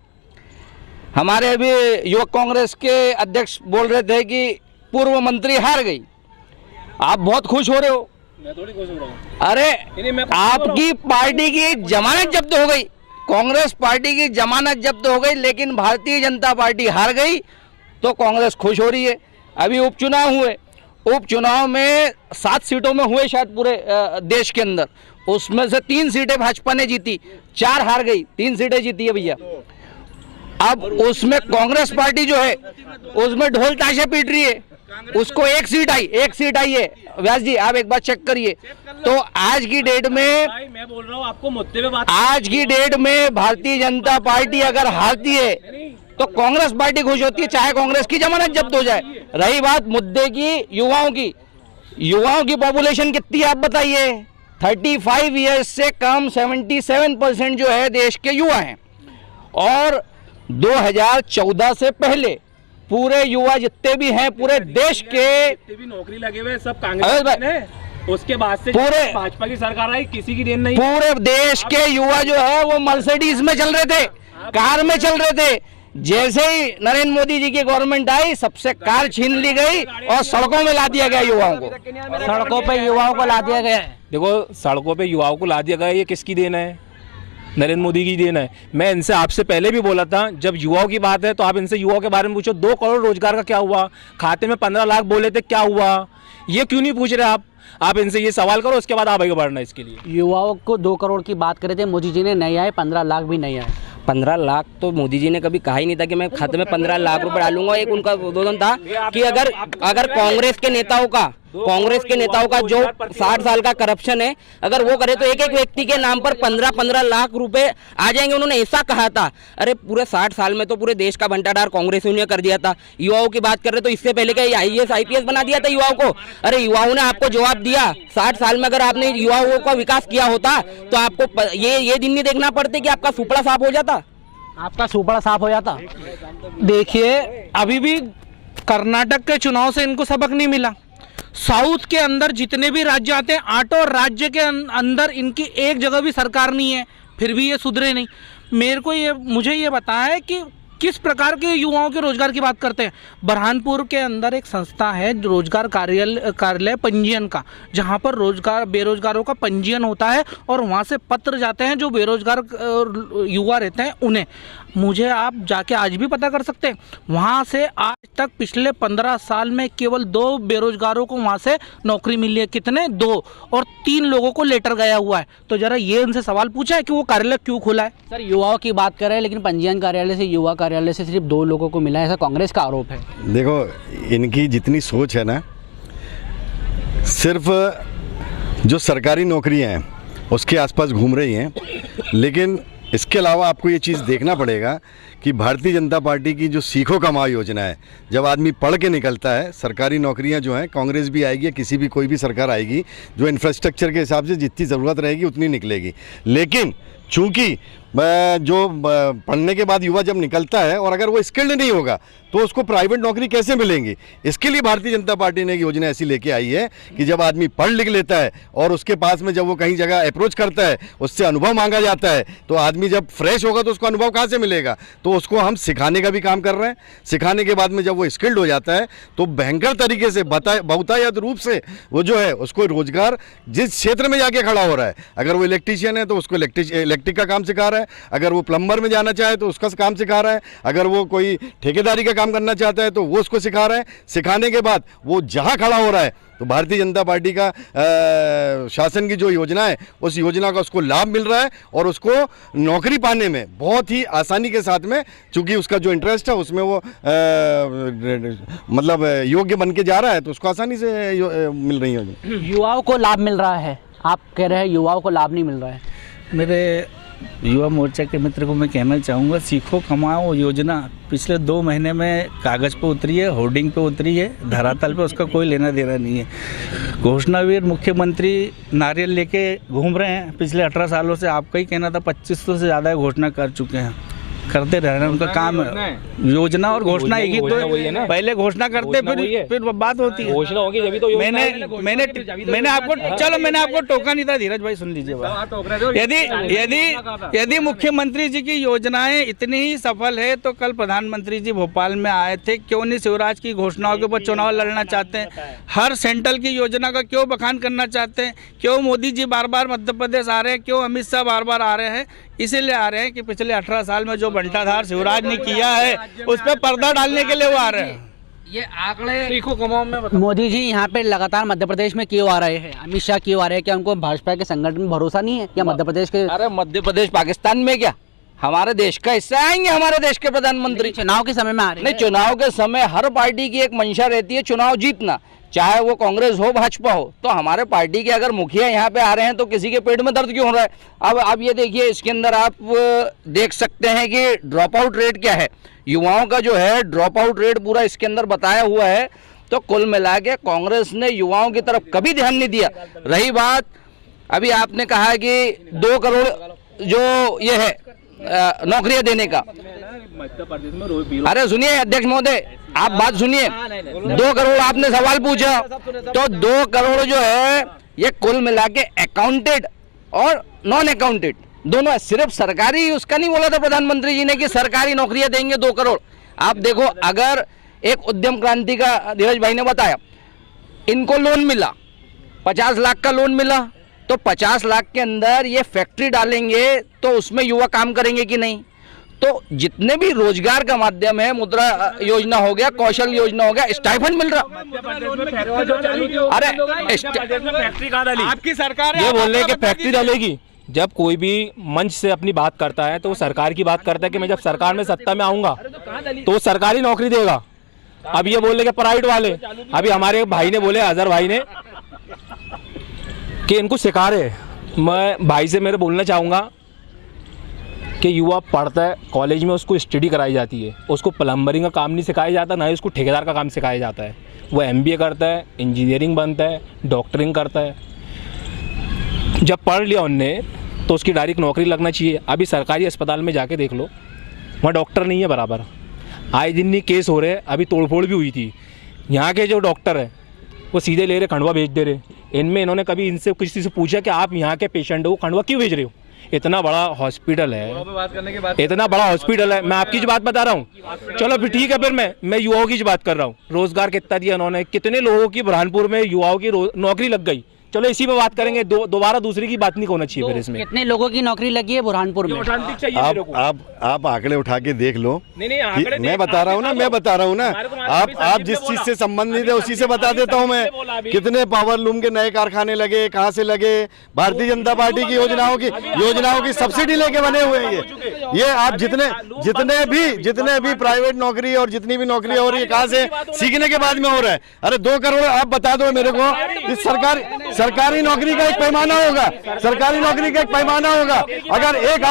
हमारे अभी युवक कांग्रेस के अध्यक्ष बोल रहे थे कि पूर्व मंत्री हार गई। आप बहुत खुश हो रहे हो। मैं थोड़ी खुश हो रहा हूँ। अरे आपकी पार्टी की जमानत जब्त हो गई, कांग्रेस पार्टी की जमानत जब्त हो गई, लेकिन भारतीय जनता पार्टी हार गई तो कांग्रेस खुश हो रही है। अभी उपचुनाव हुए, उपचुनाव में 7 सीटों में हुए शायद पूरे देश के अंदर, उसमें से 3 सीटें भाजपा ने जीती, 4 हार गई, 3 सीटें जीती है भैया। अब उसमें कांग्रेस पार्टी जो है उसमें ढोल ताशे पीट रही है, उसको 1 सीट आई है। व्यास जी आप एक बात चेक करिए। तो आज की डेट में, मैं बोल रहा हूँ आपको मुद्दे पे बात, आज की डेट में भारतीय जनता पार्टी अगर हारती है तो कांग्रेस पार्टी खुश होती है, चाहे कांग्रेस की जमानत जब्त हो जाए। रही बात मुद्दे की, युवाओं की पॉपुलेशन कितनी है आप बताइए। 35 ईयर्स से कम 77% जो है देश के युवा हैं, और 2014 से पहले पूरे युवा जितने भी हैं पूरे देश के, भी नौकरी लगे हुए सब कांग्रेस ने, उसके बाद से पूरे भाजपा की सरकार आई, किसी की देन नहीं। पूरे देश के युवा जो है वो मर्सिडीज में चल रहे थे, कार में चल रहे थे। जैसे ही नरेंद्र मोदी जी की गवर्नमेंट आई, सबसे कार छीन ली गई और सड़कों में ला दिया गया युवाओं को। सड़कों पे युवाओं को ला दिया गया है। देखो, सड़कों पे युवाओं को ला दिया गया, ये किसकी देन है? नरेंद्र मोदी की देन है। मैं इनसे आपसे पहले भी बोला था, जब युवाओं की बात है तो आप इनसे युवाओं के बारे में पूछो। 2 करोड़ रोजगार का क्या हुआ? खाते में 15 लाख बोले थे, क्या हुआ? ये क्यों नहीं पूछ रहे आप इनसे ये सवाल करो, उसके बाद आप आगे बढ़ना इसके लिए। युवाओं को 2 करोड़ की बात करे थे, मोदी जी ने नहीं आए, 15 लाख भी नहीं आए। 15 लाख तो मोदी जी ने कभी कहा ही नहीं था कि मैं खाते में 15 लाख रुपए डालूंगा। एक उनका उद्बोधन था कि अगर कांग्रेस के नेताओं का जो 60 साल का करप्शन है, अगर वो करे तो एक व्यक्ति के नाम पर 15 लाख रुपए आ जाएंगे, उन्होंने ऐसा कहा था। अरे पूरे 60 साल में तो पूरे देश का भंडार कांग्रेस ने कर दिया था। युवाओं की बात कर रहे तो इससे पहले क्या IAS IPS बना दिया था युवाओं को? अरे युवाओं ने आपको जवाब दिया। 60 साल में अगर आपने युवाओं का विकास किया होता तो आपको ये दिन नहीं देखना पड़ते कि आपका सुपड़ा साफ हो जाता। देखिए, अभी भी कर्नाटक के चुनाव से इनको सबक नहीं मिला। साउथ के अंदर जितने भी राज्य आते हैं, 8 राज्य के अंदर इनकी एक जगह भी सरकार नहीं है, फिर भी ये सुधरे नहीं। मुझे ये बताया है कि किस प्रकार के युवाओं के रोजगार की बात करते हैं। बुरहानपुर के अंदर एक संस्था है रोजगार कार्यालय पंजीयन का, जहां पर बेरोजगारों का पंजीयन होता है और वहां से पत्र जाते हैं जो बेरोजगार युवा रहते हैं उन्हें। मुझे आप जाके आज भी पता कर सकते हैं, वहां से आज तक पिछले 15 साल में केवल 2 बेरोजगारों को वहां से नौकरी मिली है। कितने? 2, और 3 लोगों को लेटर गया हुआ है। तो जरा ये उनसे सवाल पूछा है कि वो कार्यालय क्यों खुला है। सर, युवाओं की बात कर रहे हैं, लेकिन पंजीयन कार्यालय से युवा कार्यालय से सिर्फ 2 लोगों को मिला है, ऐसा कांग्रेस का आरोप है। देखो, इनकी जितनी सोच है ना, सिर्फ जो सरकारी नौकरियां हैं उसके आसपास घूम रही हैं, लेकिन इसके अलावा आपको ये चीज़ देखना पड़ेगा कि भारतीय जनता पार्टी की जो सीखो कमाओ योजना है, जब आदमी पढ़ के निकलता है, सरकारी नौकरियां जो हैं, कांग्रेस भी आएगी या किसी भी कोई भी सरकार आएगी, जो इंफ्रास्ट्रक्चर के हिसाब से जितनी ज़रूरत रहेगी उतनी निकलेगी। लेकिन चूँकि जो पढ़ने के बाद युवा जब निकलता है और अगर वो स्किल्ड नहीं होगा तो उसको प्राइवेट नौकरी कैसे मिलेंगी। इसके लिए भारतीय जनता पार्टी ने एक योजना ऐसी लेके आई है कि जब आदमी पढ़ लिख लेता है और उसके पास में जब वो कहीं जगह अप्रोच करता है, उससे अनुभव मांगा जाता है, तो आदमी जब फ्रेश होगा तो उसको अनुभव कहाँ से मिलेगा। तो उसको हम सिखाने का भी काम कर रहे हैं। सिखाने के बाद में जब वो स्किल्ड हो जाता है तो भयंकर तरीके से बहुतायत रूप से वो जो है उसको रोजगार जिस क्षेत्र में जाके खड़ा हो रहा है, अगर वो इलेक्ट्रीशियन है तो उसको इलेक्ट्रिक का काम सिखा रहा है, अगर वो प्लम्बर में जाना चाहे तो उसका काम सिखा रहा है, अगर वो कोई ठेकेदारी का काम करना चाहता है तो वो उसको सिखा रहा है। सिखाने के बाद वो जहां खड़ा हो रहा है तो भारतीय जनता पार्टी का शासन की जो योजना है उस योजना का उसको लाभ मिल रहा है और उसको नौकरी पाने में बहुत ही आसानी के साथ में, चूंकि उसका जो इंटरेस्ट है उसमें वो मतलब योग्य बन के जा रहा है तो उसको आसानी से मिल रही है। युवाओं को लाभ मिल रहा है, आप कह रहे हैं युवाओं को लाभ नहीं मिल रहा है। मेरे युवा मोर्चा के मित्र को मैं कहना चाहूँगा, सीखो कमाओ योजना पिछले 2 महीने में कागज़ पे उतरी है, होर्डिंग पे उतरी है, धरातल पे उसका कोई लेना देना नहीं है। घोषणावीर मुख्यमंत्री नारियल लेके घूम रहे हैं पिछले 18 सालों से। आपका ही कहना था 2500 से ज़्यादा घोषणा कर चुके हैं, करते रह रहे हैं, उनका काम है। योजना और घोषणा एक ही तो, पहले घोषणा करते फिर बात होती है। घोषणा होगी जब तो मैंने आपको टोका नहीं था। धीरज भाई सुन लीजिए बात। यदि मुख्यमंत्री जी की योजनाएं इतनी ही सफल है तो कल प्रधानमंत्री जी भोपाल में आए थे, क्यों नहीं शिवराज की घोषणाओं के ऊपर चुनाव लड़ना चाहते हैं? हर सेंट्रल की योजना का क्यों बखान करना चाहते हैं? क्यों मोदी जी बार बार मध्य प्रदेश आ रहे हैं? क्यों अमित शाह बार बार आ रहे हैं? इसीलिए आ रहे हैं कि पिछले 18 साल में जो बंटाधार शिवराज ने किया है उस पर पर्दा डालने के लिए वो आ रहे हैं। ये आंकड़े मोदी जी यहाँ पे लगातार मध्य प्रदेश में क्यों आ रहे हैं? अमित शाह क्यों आ रहे हैं? क्या उनको भाजपा के संगठन में भरोसा नहीं है? या मध्य प्रदेश के, अरे मध्य प्रदेश पाकिस्तान में क्या, हमारे देश का हिस्सा आएंगे हमारे देश के प्रधानमंत्री। चुनाव के समय में आ रहे हैं। नहीं, चुनाव के समय हर पार्टी की एक मंशा रहती है चुनाव जीतना, चाहे वो कांग्रेस हो भाजपा हो। तो हमारे पार्टी के अगर मुखिया यहाँ पे आ रहे हैं तो किसी के पेट में दर्द क्यों हो रहा है? अब आप ये देखिए, इसके अंदर आप देख सकते हैं कि ड्रॉप आउट रेट क्या है, युवाओं का जो है ड्रॉप आउट रेट पूरा इसके अंदर बताया हुआ है। तो कुल मिला के कांग्रेस ने युवाओं की तरफ कभी ध्यान नहीं दिया। रही बात, अभी आपने कहा कि 2 करोड़ जो ये है नौकरियां देने का, अरे सुनिए अध्यक्ष महोदय, आप बात सुनिए। 2 करोड़ आपने सवाल पूछा, तो 2 करोड़ जो है ये कुल मिला के अकाउंटेड और नॉन अकाउंटेड दोनों है। सिर्फ सरकारी उसका नहीं बोला था प्रधानमंत्री जी ने कि सरकारी नौकरियां देंगे 2 करोड़। आप देखो, अगर एक उद्यम क्रांति का धीरज भाई ने बताया, इनको लोन मिला, 50 लाख का लोन मिला, तो 50 लाख के अंदर ये फैक्ट्री डालेंगे तो उसमें युवा काम करेंगे कि नहीं? तो जितने भी रोजगार का माध्यम है, मुद्रा योजना हो गया, कौशल योजना हो गया, स्टाइफंड मिल रहा। अरे फैक्ट्री कहाँ डाली? आपकी सरकार ये बोल रहे हैं कि फैक्ट्री डालेगी। जब कोई भी मंच से अपनी बात करता है तो वो सरकार की बात करता है कि मैं जब सरकार में सत्ता में आऊंगा तो वो सरकारी नौकरी देगा। अब ये बोल रहे कि प्राइवेट वाले, अभी हमारे भाई ने बोले, अजहर भाई ने, कि इनको सिखा रहे। मैं भाई से मेरे बोलना चाहूँगा कि युवा पढ़ता है कॉलेज में, उसको स्टडी कराई जाती है, उसको प्लम्बरिंग का काम नहीं सिखाया जाता, ना ही उसको ठेकेदार का काम सिखाया जाता है। वो MBA करता है, इंजीनियरिंग बनता है, डॉक्टरिंग करता है। जब पढ़ लिया उनने तो उसकी डायरेक्ट नौकरी लगना चाहिए। अभी सरकारी अस्पताल में जाके देख लो, वहाँ डॉक्टर नहीं है बराबर। आए दिन नहीं केस हो रहे हैं, अभी तोड़फोड़ भी हुई थी। यहाँ के जो डॉक्टर है वो सीधे ले रहे, खंडवा भेज दे रहे। इनमें इन्होंने कभी इनसे किसी से पूछा कि आप यहाँ के पेशेंट हो, खंडवा क्यों भेज रहे हो? इतना बड़ा हॉस्पिटल है, इतना बड़ा हॉस्पिटल है, मैं आपकी जो बात बता रहा हूँ। चलो फिर ठीक है, फिर मैं युवाओं की जो बात कर रहा हूँ। रोजगार कितना दिया उन्होंने, कितने लोगों की बुरहानपुर में युवाओं की नौकरी लग गई। चलो इसी पे बात करेंगे, दोबारा दूसरी की बात नहीं होना चाहिए फिर इसमें। कितने लोगों की नौकरी लगी है बुरहानपुर में? आप आंकड़े उठा के देख लो। नहीं, मैं बता रहा हूँ ना, आप जिस चीज से संबंधित है उसी से बता देता हूँ मैं। कितने पावर लूम के नए कारखाने लगे, कहाँ से लगे? भारतीय जनता पार्टी की योजनाओं की सब्सिडी लेके बने हुए हैं ये आप जितने भी प्राइवेट नौकरी और जितनी भी नौकरी हो रही है, कहाँ से? सीखने के बाद में हो रहा है। अरे 2 करोड़ आप बता दो मेरे को। इस सरकारी नौकरी का एक पैमाना होगा, अगर एक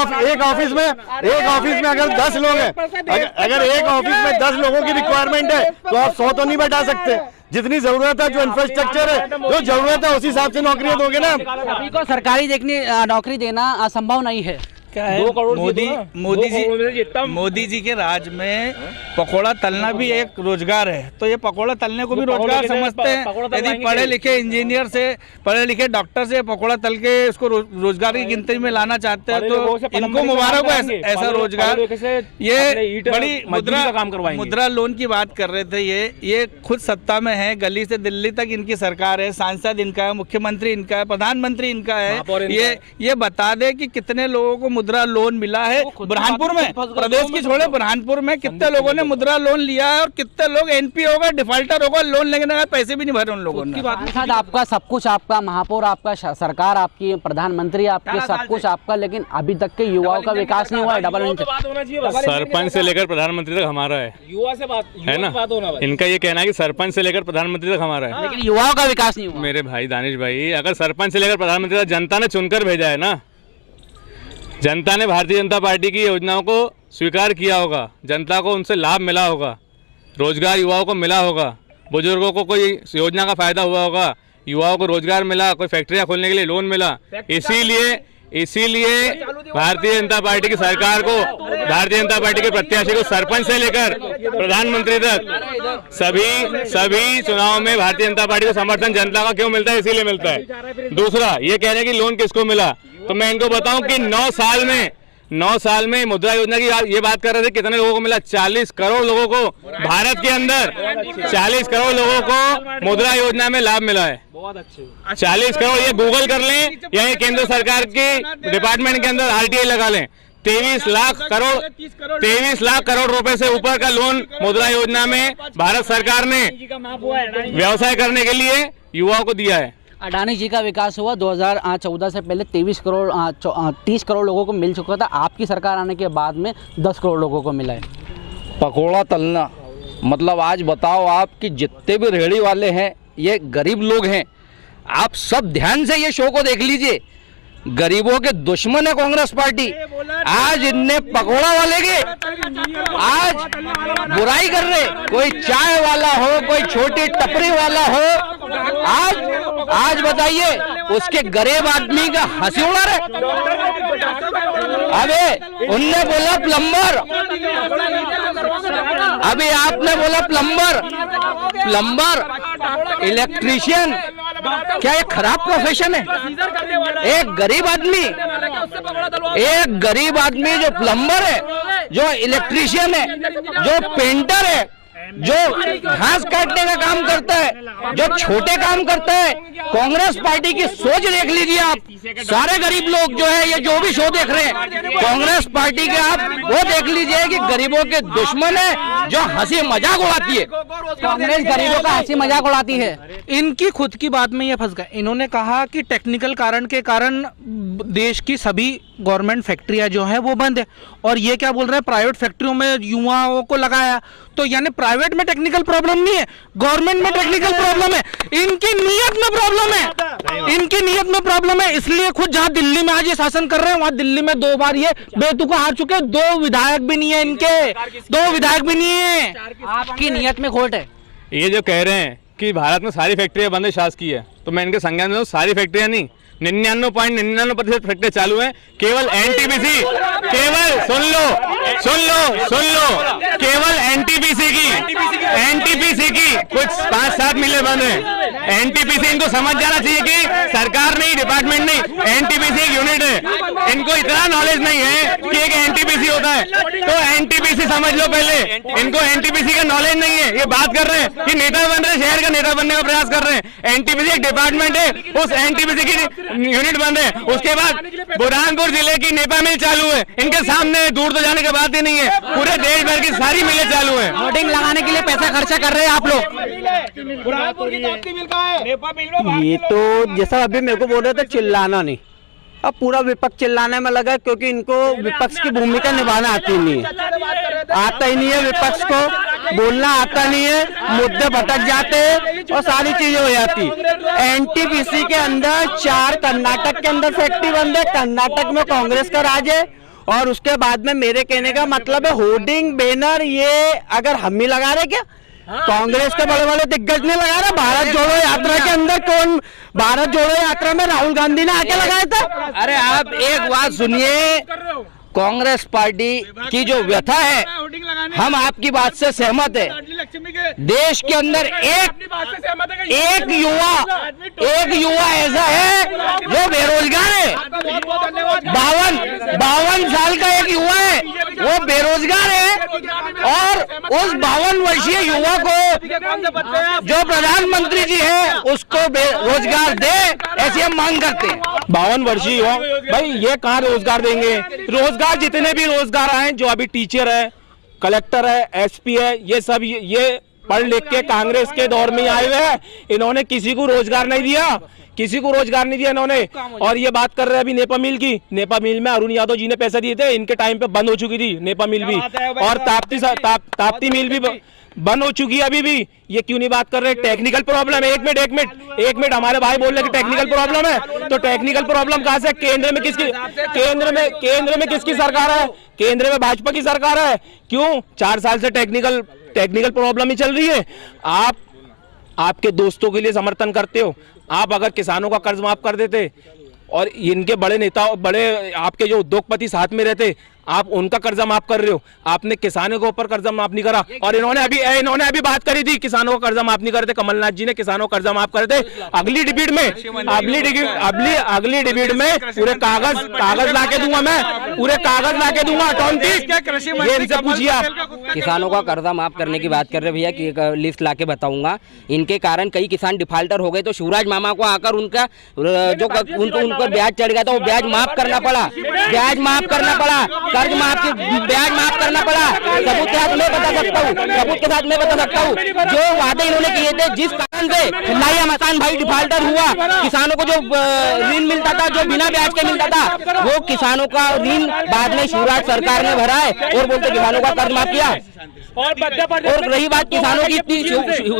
ऑफिस में अगर 10 लोग हैं, अगर एक ऑफिस में 10 लोगों की रिक्वायरमेंट है तो आप 100 तो नहीं बैठा सकते। जितनी जरूरत है, जो इंफ्रास्ट्रक्चर है, जो जरूरत है, उसी हिसाब से नौकरियां दोगे ना। सभी को सरकारी नौकरी देना असंभव नहीं है। क्या है, मोदी जी के राज में पकोड़ा तलना भी एक रोजगार है, तो ये पकोड़ा तलने को भी रोजगार समझते हैं। यदि पढ़े लिखे इंजीनियर से, पढ़े लिखे डॉक्टर से पकोड़ा तल के उसको रोजगार की गिनती में लाना चाहते हैं तो इनको मुबारक हो ऐसा रोजगार। ये बड़ी मुद्रा लोन की बात कर रहे थे, ये खुद सत्ता में है, गली से दिल्ली तक इनकी सरकार है, सांसद इनका है, मुख्यमंत्री इनका है, प्रधानमंत्री इनका है। ये बता दे कि कितने लोगों को मुद्रा लोन मिला है बुरहानपुर में, प्रदेश की छोड़े, बुरहानपुर में कितने लोगों ने मुद्रा लोन लिया है और कितने लोग एनपी होगा, डिफॉल्टर होगा, लोन लेने के बाद पैसे भी नहीं भरे उन लोगों ने। आपका सब कुछ, आपका महापौर, आपका सरकार आपकी, प्रधानमंत्री आपके, सब कुछ आपका, लेकिन अभी तक के युवाओं का विकास नहीं हुआ है। सरपंच से लेकर प्रधानमंत्री तक हमारा है, युवा से बात है ना। इनका ये कहना है कि सरपंच से लेकर प्रधानमंत्री तक हमारा है, लेकिन युवाओं का विकास नहीं हुआ। मेरे भाई दानिश भाई, अगर सरपंच से लेकर प्रधानमंत्री तक जनता ने चुनकर भेजा है ना, जनता ने भारतीय जनता पार्टी की योजनाओं को स्वीकार किया होगा, जनता को उनसे लाभ मिला होगा, रोजगार युवाओं को मिला होगा, बुजुर्गों को कोई योजना का फायदा हुआ होगा, युवाओं को रोजगार मिला, कोई फैक्ट्रियां खोलने के लिए लोन मिला। इसीलिए भारतीय जनता पार्टी की सरकार को, भारतीय जनता पार्टी के प्रत्याशी को सरपंच से लेकर प्रधानमंत्री तक सभी चुनाव में भारतीय जनता पार्टी को समर्थन जनता का क्यों मिलता है? इसीलिए मिलता है। दूसरा, ये कह रहे हैं कि लोन किसको मिला, तो मैं इनको बताऊं कि 9 साल में मुद्रा योजना की ये बात कर रहे थे, कितने लोगों को मिला? 40 करोड़ लोगों को, भारत के अंदर 40 करोड़ लोगों को मुद्रा योजना में लाभ मिला है। 40 करोड़, ये गूगल कर लें या ये केंद्र सरकार के डिपार्टमेंट के अंदर RTI लगा लें। 23 लाख करोड़ रुपए से ऊपर का लोन मुद्रा योजना में भारत सरकार ने व्यवसाय करने के लिए युवाओं को दिया है। अडानी जी का विकास हुआ 2014 से पहले 30 करोड़ लोगों को मिल चुका था। आपकी सरकार आने के बाद में 10 करोड़ लोगों को मिला है। पकोड़ा तलना मतलब, आज बताओ आप कि जितने भी रेहड़ी वाले हैं ये गरीब लोग हैं। आप सब ध्यान से ये शो को देख लीजिए, गरीबों के दुश्मन है कांग्रेस पार्टी। आज इनने पकोड़ा वाले के आज बुराई कर रहे, कोई चाय वाला हो, कोई छोटी टपरी वाला हो, आज बताइए उसके गरीब आदमी का हंसी उड़ा रहे। अबे उनने बोला प्लम्बर, अभी आपने बोला प्लम्बर, इलेक्ट्रीशियन, क्या ये खराब प्रोफेशन है? एक गरीब आदमी जो प्लम्बर है, जो इलेक्ट्रीशियन है, जो पेंटर है, जो घास काटने का काम करता है, जो छोटे काम करता है, कांग्रेस पार्टी की सोच देख लीजिए आप। सारे गरीब लोग जो है, ये जो भी शो देख रहे हैं कांग्रेस पार्टी के, आप वो देख लीजिए कि गरीबों के दुश्मन है, जो हंसी मजाक उड़ाती है। कांग्रेस गरीबों का हंसी मजाक उड़ाती है। इनकी खुद की बात में ये फंस गए। इन्होंने कहा कि टेक्निकल कारण के कारण देश की सभी गवर्नमेंट फैक्ट्रियां जो है वो बंद है, और ये क्या बोल रहे हैं, प्राइवेट फैक्ट्रियों में युवाओं को लगाया। तो यानी प्राइवेट में टेक्निकल प्रॉब्लम नहीं है, गवर्नमेंट में टेक्निकल प्रॉब्लम है। इनकी नीयत में प्रॉब्लम है, इसलिए खुद जहां दिल्ली में आज ये शासन कर रहे हैं, वहां दिल्ली में 2 बार ये बेतुका हार चुके, 2 विधायक भी नहीं है इनके, 2 विधायक भी नहीं है। आपकी नीयत में खोट है। ये जो कह रहे हैं कि भारत में सारी फैक्ट्रियां बंद है शासकीय है, तो मैं इनके संज्ञान में सारी फैक्ट्रियां नहीं, 99.99% फैक्ट्री चालू है। केवल एनटीपीसी, केवल सुन लो, केवल एनटीपीसी की कुछ 5-7 मिलें बंद है। एनटीपीसी, इनको समझ जाना चाहिए कि सरकार नहीं, डिपार्टमेंट नहीं, एनटीपीसी एक यूनिट है। इनको इतना नॉलेज नहीं है कि एक एनटीपीसी होता है, तो एनटीपीसी समझ लो पहले। इनको एनटीपीसी का नॉलेज नहीं है। ये बात कर रहे हैं कि नेता बन रहे हैं, शहर का नेता बनने का प्रयास कर रहे हैं। एनटीपीसी एक डिपार्टमेंट है, उस एनटीपीसी की यूनिट बंद है। उसके बाद बुरहानपुर जिले की नेपा मिल चालू है। इनके सामने दूर तो जाने की बात ही नहीं है, पूरे देश भर की सारी मिलें चालू है। होर्डिंग लगाने के लिए पैसा खर्चा कर रहे हैं आप लोग। ये तो जैसा अभी मेरे को बोल रहे थे, चिल्लाना नहीं। अब पूरा विपक्ष चिल्लाने में लगा, क्योंकि इनको विपक्ष की भूमिका निभाना आती नहीं है, आता ही नहीं है। विपक्ष को बोलना आता नहीं है, मुद्दे भटक जाते हैं और सारी चीजें हो जाती। एनटीपीसी के अंदर 4 कर्नाटक के अंदर फैक्ट्री बंद है, कर्नाटक में कांग्रेस का राज है। और उसके बाद में मेरे कहने का मतलब है, होर्डिंग बैनर ये अगर हम ही लगा रहे क्या? कांग्रेस के बड़े बड़े दिग्गज ने लगा रहा। भारत जोड़ो यात्रा के अंदर कौन, भारत जोड़ो यात्रा में राहुल गांधी ने आके लगाया था। अरे आप एक बात सुनिए, कांग्रेस पार्टी की जो व्यथा है, हम आपकी बात से सहमत है। देश के अंदर एक युवा ऐसा है जो बेरोजगार है। 52 साल का एक युवा है, वो बेरोजगार है। और उस 52 वर्षीय युवा को जो प्रधानमंत्री जी है उसको रोजगार दे, ऐसी हम मांग करते हैं। 52 वर्षीय युवा भाई, ये कहाँ रोजगार देंगे? रोजगार जितने भी रोजगार आए, जो अभी टीचर है, कलेक्टर है, एसपी है, ये सब ये पढ़ लिख के कांग्रेस के दौर में आए हुए हैं। इन्होंने किसी को रोजगार नहीं दिया, इन्होंने। और ये बात कर रहे हैं अभी नेपा मिल की। नेपा मिल में अरुण यादव जी ने पैसा दिए थे, इनके टाइम पे बंद हो चुकी थी नेपा मिल भी, और ताप्ती मिल भी बंद हो चुकी है अभी भी। ये क्यों नहीं बात कर रहे? टेक्निकल प्रॉब्लम है। एक मिनट, हमारे भाई बोल रहे कि टेक्निकल प्रॉब्लम है, तो टेक्निकल प्रॉब्लम कहां से? केंद्र में किसकी सरकार है? केंद्र में भाजपा की सरकार है। क्यों 4 साल से टेक्निकल प्रॉब्लम ही चल रही है? आप आपके दोस्तों के लिए समर्थन करते हो। आप अगर किसानों का कर्ज माफ कर देते और इनके बड़े नेता, बड़े आपके जो उद्योगपति साथ में रहते, आप उनका कर्जा माफ कर रहे हो। आपने किसानों के ऊपर कर्जा माफ नहीं करा। और इन्होंने अभी बात करी थी, किसानों का कर्जा माफ नहीं करते। कमलनाथ जी ने किसानों का कर्जा माफ कर दे। अगली डिबेट में पूरे कागज लाके दूंगा मैं, पूरे कागज लाके दूंगा। ये इनसे पूछिए आप। किसानों का कर्जा माफ करने की बात कर रहे भैया, कि लिस्ट लाके बताऊंगा। इनके कारण कई किसान डिफाल्टर हो गए, तो शिवराज मामा को आकर उनका जो उनको ब्याज चढ़ गया था, वो ब्याज माफ करना पड़ा, कर्ज माफ, ब्याज माफ करना पड़ा। सबूत के साथ मैं बता सकता हूँ, जो वादे इन्होंने किए थे, जिस कारण से लाइया मकान भाई डिफाल्टर हुआ, किसानों को जो ऋण मिलता था, जो बिना ब्याज के मिलता था, वो किसानों का ऋण बाद में शिवराज सरकार ने भरा है और बोलते किसानों का कर्ज माफ किया। और रही बात किसानों की इतनी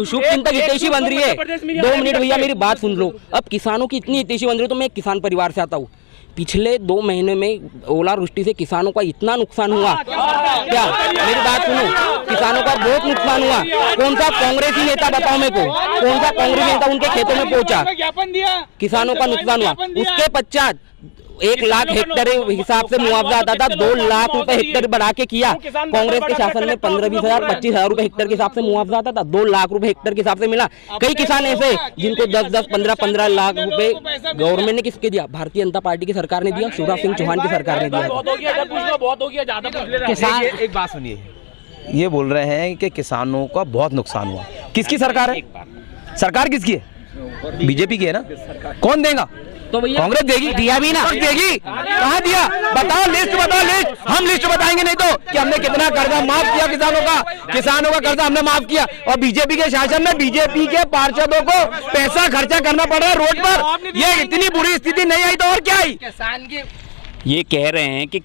शुभचिंतक हितैषी बन रही है, 2 मिनट भैया मेरी बात सुन लो। अब किसानों की इतनी हितैषी बन रही है, तो मैं एक किसान परिवार से आता हूँ। पिछले 2 महीने में ओलावृष्टि से किसानों का इतना नुकसान हुआ, क्या मेरी बात सुनो, किसानों का बहुत नुकसान हुआ। कौन सा कांग्रेसी नेता बताओ मेरे को, कौन सा कांग्रेसी नेता उनके खेतों में पहुंचा? किसानों का नुकसान हुआ। उसके पश्चात 1 लाख हेक्टेयर हिसाब से मुआवजा आता था, 2 लाख रुपए हेक्टेयर बढ़ा के किया। कांग्रेस के शासन में 15-20 हजार 25 हजार रुपए हेक्टेयर के हिसाब से मुआवजा आता था, 2 लाख रुपए हेक्टेयर के हिसाब से मिला। कई किसान ऐसे जिनको 10-10, 15-15 लाख रुपए गवर्नमेंट ने किसके दिया? भारतीय जनता पार्टी की सरकार ने दिया, शिवराज सिंह चौहान की सरकार ने दिया। किसान एक बात सुनिए, ये बोल रहे हैं कि किसानों का बहुत नुकसान हुआ। किसकी सरकार है? सरकार किसकी है? बीजेपी की है ना। कौन देगा? तो कांग्रेस देगी? दिया भी ना, देगी। कहाँ दिया? बताओ, लिस्ट बताओ, लिस्ट। हम लिस्ट बताएंगे नहीं तो कि हमने कितना कर्जा माफ किया किसानों का कर्जा हमने माफ किया। और बीजेपी के शासन में बीजेपी के पार्षदों को पैसा खर्चा करना पड़ रहा है रोड पर। ये इतनी बुरी स्थिति नहीं आई तो और क्या आई? ये कह रहे हैं कि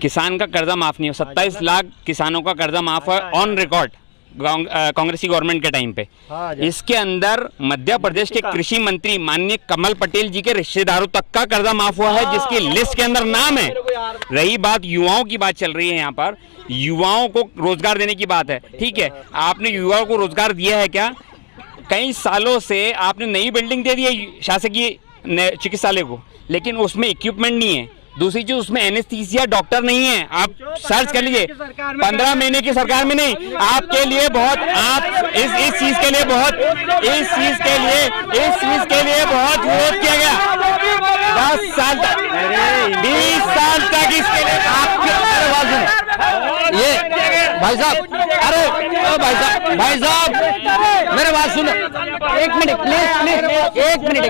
किसान का कर्जा माफ नहीं हो, 27 लाख किसानों का कर्जा माफ है ऑन रिकॉर्ड कांग्रेसी गवर्नमेंट के टाइम पे। इसके अंदर मध्य प्रदेश के कृषि मंत्री माननीय कमल पटेल जी के रिश्तेदारों तक का कर्जा माफ हुआ है, जिसकी लिस्ट के अंदर नाम है। रही बात युवाओं की, बात चल रही है यहाँ पर, युवाओं को रोजगार देने की बात है। ठीक है, आपने युवाओं को रोजगार दिया है क्या? कई सालों से आपने नई बिल्डिंग दे दी है शासकीय चिकित्सालय को, लेकिन उसमें इक्विपमेंट नहीं है। दूसरी चीज उसमें एनेस्थीसिया डॉक्टर नहीं है। आप सर्च कर लीजिए, 15 महीने की सरकार में नहीं, आपके लिए बहुत, आप इस चीज के लिए बहुत, इस चीज के लिए बहुत विरोध किया गया। 10 साल तक, 20 साल तक इसके लिए ये भाई साहब, अरे भाई साहब मेरे बात सुनो, एक मिनट प्लीज, एक मिनट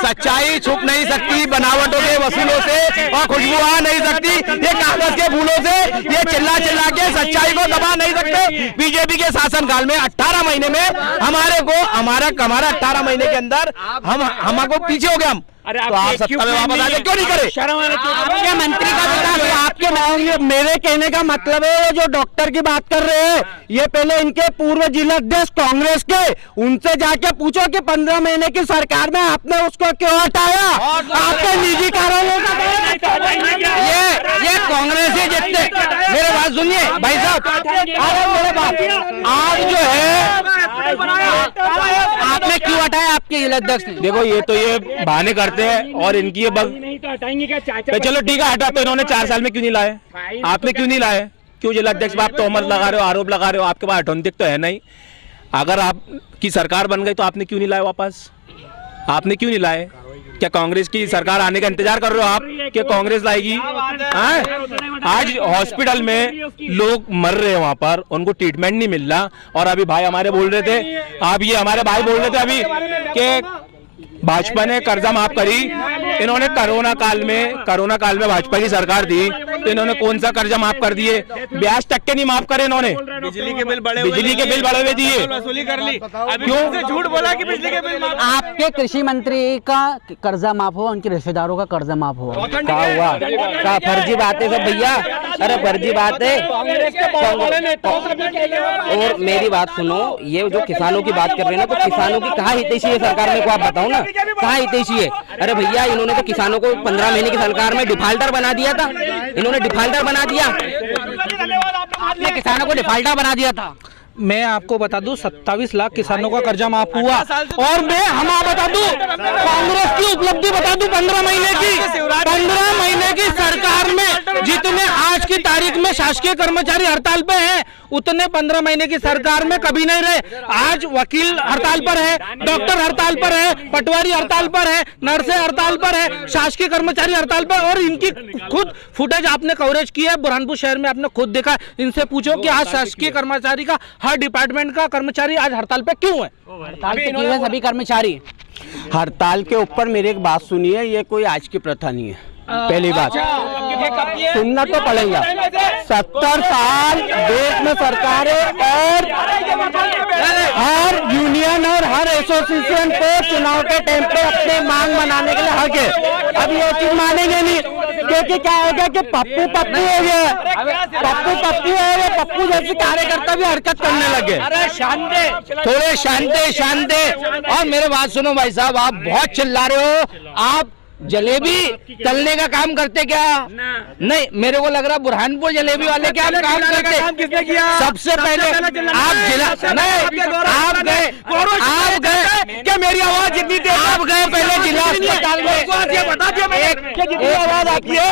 सच्चाई छुप नहीं सकती बनावटों के वसूलों से और खुशबू आ नहीं सकती ये कागज के फूलों से। ये चिल्ला के सच्चाई को दबा नहीं सकते। बीजेपी के शासनकाल में 18 महीने में हमारा 18 महीने के अंदर हमको पीछे हो गए हम। तो आप सत्ता में वापस आके क्यों नहीं करे? आपके मंत्री का विकास, आपके मेरे कहने का मतलब है जो डॉक्टर की बात कर रहे हैं, ये पहले इनके पूर्व जिलाध्यक्ष कांग्रेस के, उनसे जाके पूछो कि 15 महीने की सरकार में आपने उसको क्यों हटाया? आपके निजी कारणों का ये कांग्रेस ही जितने, मेरे बात सुनिए भाई साहब, अरे मेरे बात, आज जो है आपने क्यों हटाया आपके जिलाध्यक्ष? देखो ये तो ये बहाने करते हैं और इनकी ये चलो ठीक है, हटा तो इन्होंने 4 साल में क्यों नहीं लाए? आपने क्यों नहीं लाए? क्यों जिलाध्यक्ष आप तोहमत लगा रहे हो, आरोप लगा रहे हो? आपके पास ऑथेंटिक तो है नहीं। अगर आपकी सरकार बन गई तो आपने क्यों नहीं लाए वापस? आपने क्यों नहीं लाए? क्या कांग्रेस की सरकार आने का इंतजार कर रहे हो आप कि कांग्रेस लाएगी? आज हॉस्पिटल में लोग मर रहे हैं, वहां पर उनको ट्रीटमेंट नहीं मिल रहा। और अभी भाई हमारे बोल रहे थे, आप ये हमारे भाई बोल रहे थे अभी कि भाजपा ने कर्जा माफ करी। इन्होंने कोरोना काल में भाजपा की सरकार थी तो इन्होंने कौन सा कर्जा माफ कर दिए? ब्याज तक के नहीं माफ करे इन्होंने। बिजली के बिल बढ़े हुए दिए, वसूली कर ली। क्यों झूठ बोला कि बिजली के बिल? आपके कृषि मंत्री का कर्जा माफ हुआ, उनके रिश्तेदारों का कर्जा माफ हुआ, क्या हुआ? क्या फर्जी बात है सब भैया? अरे फर्जी बात है। और मेरी बात सुनो, ये जो किसानों की बात कर रहे हैं ना, तो किसानों की कहाँ हितैषी है सरकार में को आप बताओ ना, कहाँ हितैषी है? अरे भैया इन्होंने तो किसानों को 15 महीने की सरकार में डिफाल्टर बना दिया था। इन्होंने डिफाल्टर बना दिया, आपने किसानों को डिफाल्टर बना दिया था। मैं आपको बता दूं 27 लाख किसानों का कर्जा माफ हुआ। और मैं बता दूं कांग्रेस की उपलब्धि बता दूं 15 महीने की सरकार में जितने आज की तारीख में शासकीय कर्मचारी हड़ताल पे हैं उतने 15 महीने की सरकार में कभी नहीं रहे। आज वकील हड़ताल पर है, डॉक्टर हड़ताल पर है, पटवारी हड़ताल पर है, नर्सें हड़ताल पर है, शासकीय कर्मचारी हड़ताल पर। और इनकी खुद फुटेज आपने कवरेज की है बुरहानपुर शहर में, आपने खुद देखा। इनसे पूछो कि आज शासकीय कर्मचारी का, हर डिपार्टमेंट का कर्मचारी आज हड़ताल पे क्यों है? हड़ताल पे क्यों है सभी कर्मचारी? हड़ताल के ऊपर मेरी एक बात सुनिए, ये कोई आज की प्रथा नहीं है। पहली बात सुनना तो पड़ेगा। 70 साल देश में सरकारें और हर यूनियन और हर एसोसिएशन को चुनाव के टाइम पे अपने मांग मनाने के लिए हक है। अब ये चीज मानेंगे नहीं, क्योंकि क्या हो गया कि पप्पू हो गया, पप्पू जैसे कार्यकर्ता भी हरकत करने लगे। थोड़े शांति। और मेरे बात सुनो भाई साहब, आप बहुत चिल्ला रहे हो। आप जलेबी तलने का काम करते क्या? नहीं, मेरे को लग रहा बुरहानपुर जलेबी वाले क्या काम करते? किसने किया? सबसे पहले आप जिला नहीं, आप गए क्या? मेरी आवाज जितनी देर आप गए पहले जिला अस्पताल में, आवाज आती है,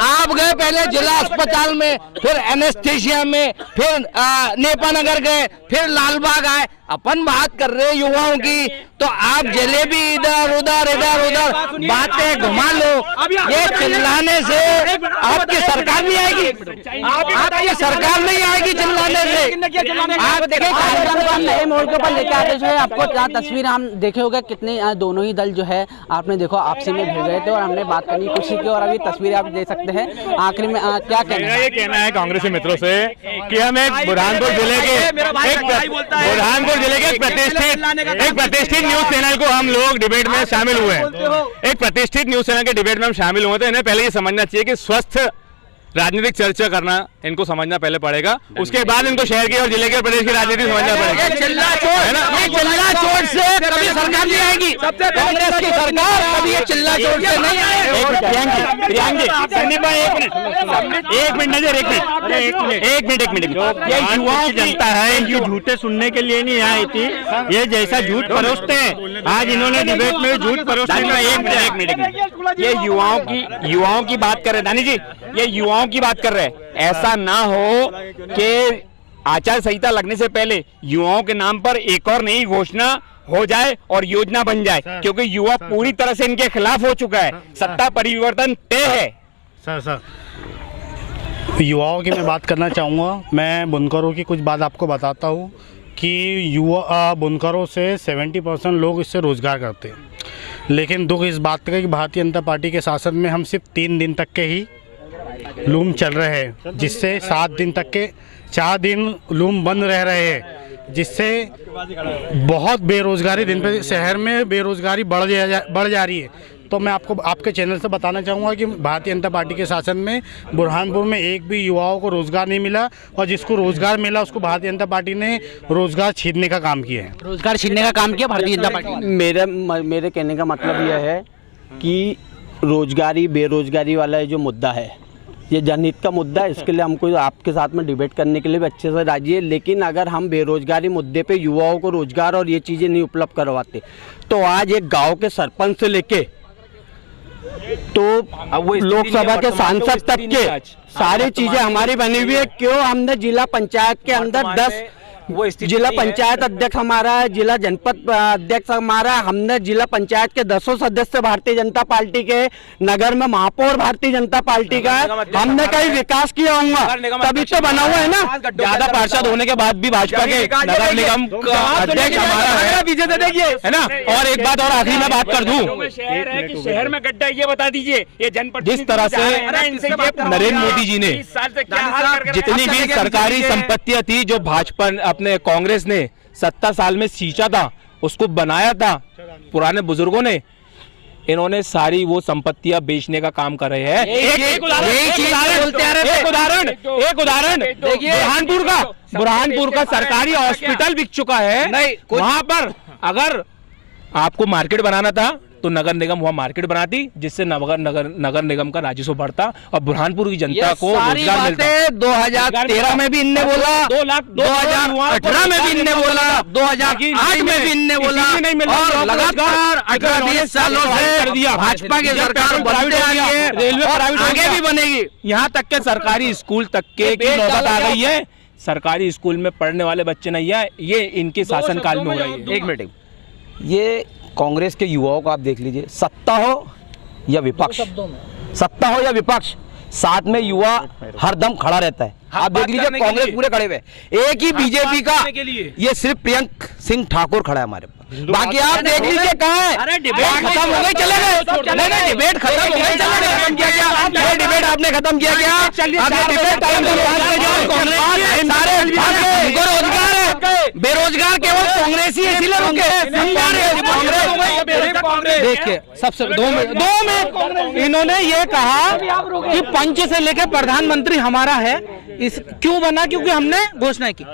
आप गए पहले जिला अस्पताल में, फिर एनेस्थीसिया में, फिर नेपा नगर गए, फिर लालबाग आए। अपन बात कर रहे हैं युवाओं की, तो आप जलेबी इधर उधर बातें घुमा लो। ये चिल्लाने से आपकी सरकार नहीं आएगी, आपकी सरकार नहीं आएगी चिल्लाने से। आप देखिए कार्यक्रम को हम नए मोड़ के ऊपर लेके आते जो है, आपको क्या तस्वीर हम देखे होगा कितने दोनों ही दल जो है आपने देखो आपसी में भिड़ गए थे और हमने बात करने की कोशिश की। और अभी तस्वीर आप देख सकते हैं। आखिर में क्या कहना है? ये कहना है कांग्रेसी मित्रों से कि हम एक बुरहानपुर जिले के एक प्रतिष्ठित न्यूज चैनल को हम लोग डिबेट में शामिल हुए हैं। एक प्रतिष्ठित न्यूज चैनल के डिबेट में हम शामिल हुए, तो इन्हें पहले ये समझना चाहिए कि स्वस्थ राजनीतिक चर्चा करना इनको समझना पहले पड़ेगा, उसके बाद इनको शहर की और जिले के प्रदेश की राजनीति समझना पड़ेगा। चिल्ला चोट से कभी सरकार नहीं आएगी, कांग्रेस की सरकार कभी ये चिल्ला चोट से नहीं आएगी। एक मिनट ये युवाओं की जनता है, ये झूठे सुनने के लिए नहीं आई थी, ये जैसा झूठ परोसते हैं आज इन्होंने डिबेट में झूठ परोसने का। एक मिनट ये युवाओं की बात कर रहे हैं दानी जी, ये युवाओं की बात कर रहे हैं। ऐसा ना हो कि आचार संहिता लगने से पहले युवाओं के नाम पर एक और नई घोषणा हो जाए और योजना बन जाए, क्योंकि युवा पूरी तरह से इनके खिलाफ हो चुका है। सत्ता परिवर्तन तय है। सर युवाओं की मैं बात करना चाहूँगा। मैं बुनकरों की कुछ बात आपको बताता हूँ कि युवा बुनकरों से 70% लोग इससे रोज़गार करते हैं, लेकिन दुख इस बात का है कि भारतीय जनता पार्टी के शासन में हम सिर्फ 3 दिन तक के ही लूम चल रहे हैं, जिससे 7 दिन तक के 4 दिन लूम बंद रह रहे हैं, जिससे बहुत बेरोज़गारी दिन पे शहर में बेरोज़गारी बढ़ जा रही है। तो मैं आपको आपके चैनल से बताना चाहूँगा कि भारतीय जनता पार्टी के शासन में बुरहानपुर में एक भी युवाओं को रोज़गार नहीं मिला, और जिसको रोज़गार मिला उसको भारतीय जनता पार्टी ने रोज़गार छीनने का काम किया है। रोजगार छीनने का काम किया भारतीय जनता पार्टी। मेरे कहने का मतलब यह है कि रोजगारी बेरोजगारी वाला जो मुद्दा है, ये जनहित का मुद्दा है, इसके लिए हमको आपके साथ में डिबेट करने के लिए भी अच्छे से राजी है। लेकिन अगर हम बेरोजगारी मुद्दे पे युवाओं को रोजगार और ये चीज़ें नहीं उपलब्ध करवाते, तो आज एक गांव के सरपंच से लेके तो लोकसभा के सांसद तक के सारी चीजें हमारी बनी हुई है। क्यों हमने जिला पंचायत के अंदर 10 जिला पंचायत अध्यक्ष हमारा है, जिला जनपद अध्यक्ष हमारा है, हमने जिला पंचायत के 10 सदस्य भारतीय जनता पार्टी के, नगर में महापौर भारतीय जनता पार्टी का है। हमने कहीं विकास किया होगा तभी तो बना हुआ है ना। ज्यादा पार्षद होने के बाद भी भाजपा के नगर निगम का अध्यक्ष हमारा है ना। और एक बात और आखिरी में बात कर दूं, शहर में गड्ढा ये बता दीजिए, ये जनपद जिस तरह से नरेंद्र मोदी जी ने जितनी भी सरकारी संपत्तियां थी जो भाजपा अपने कांग्रेस ने 70 साल में सींचा था, उसको बनाया था पुराने बुजुर्गों ने, इन्होंने सारी वो संपत्तियां बेचने का काम कर रहे हैं। एक उदाहरण बुरहानपुर का सरकारी हॉस्पिटल बिक चुका है। वहां पर अगर आपको मार्केट बनाना था तो नगर निगम वहाँ मार्केट बनाती, जिससे नगर निगम का राजस्व बढ़ता और बुरहानपुर की जनता को रोजगार मिलता। 2013 में भी इनने बोला, 2018 में भी इनने बोला, 2008 में भी इनने बोला, और लगातार 18-20 सालों से भाजपा की सरकार बनते आ रही है, रेलवे आगे भी बनेगी। यहाँ तक के सरकारी स्कूल तक के नौबत आ गई है। सरकारी स्कूल में पढ़ने वाले बच्चे नहीं है, ये इनके शासनकाल में हो रही है। एक मिनट, ये कांग्रेस के युवाओं को आप देख लीजिए, सत्ता हो या विपक्ष, साथ में युवा हरदम खड़ा रहता है। आप देख लीजिए कांग्रेस पूरे खड़े हुए, एक ही बीजेपी का ये सिर्फ प्रियंक सिंह ठाकुर खड़ा है हमारे पास, बाकी आप देख लीजिए कहाँ है। डिबेट खत्म हो गई, चले गए। नहीं, डिबेट खत्म हो गई, चले गए। डिबेट आपने खत्म किया क्या? रोजगार है, बेरोजगार केवल कांग्रेस ही इसीलिए देखिए सबसे 2 में इन्होंने ये कहा कि पंच से लेकर प्रधानमंत्री हमारा है। इस क्यों बना? क्योंकि हमने घोषणाएं की।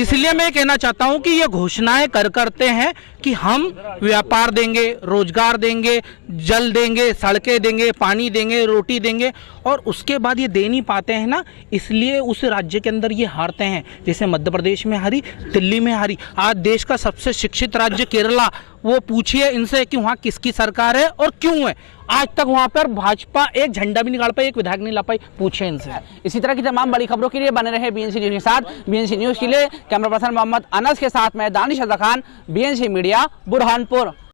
इसलिए मैं कहना चाहता हूं कि ये घोषणाएं करते हैं कि हम व्यापार देंगे, रोजगार देंगे, जल देंगे, सड़कें देंगे, पानी देंगे, रोटी देंगे, और उसके बाद ये दे नहीं पाते हैं ना, इसलिए उस राज्य के अंदर ये हारते हैं। जैसे मध्य प्रदेश में हारी, दिल्ली में हारी। आज देश का सबसे शिक्षित राज्य केरला, वो पूछिए इनसे कि वहाँ किसकी सरकार है और क्यों है। आज तक वहाँ पर भाजपा एक झंडा भी निकाल पाई, एक विधायक नहीं ला पाई, पूछे इनसे। इसी तरह की तमाम बड़ी खबरों के लिए बने रहे बीएनसी न्यूज के साथ। बीएनसी न्यूज के लिए कैमरा पर्सन मोहम्मद अनस के साथ मैं दानिश रजा खान, बीएनसी मीडिया बुरहानपुर।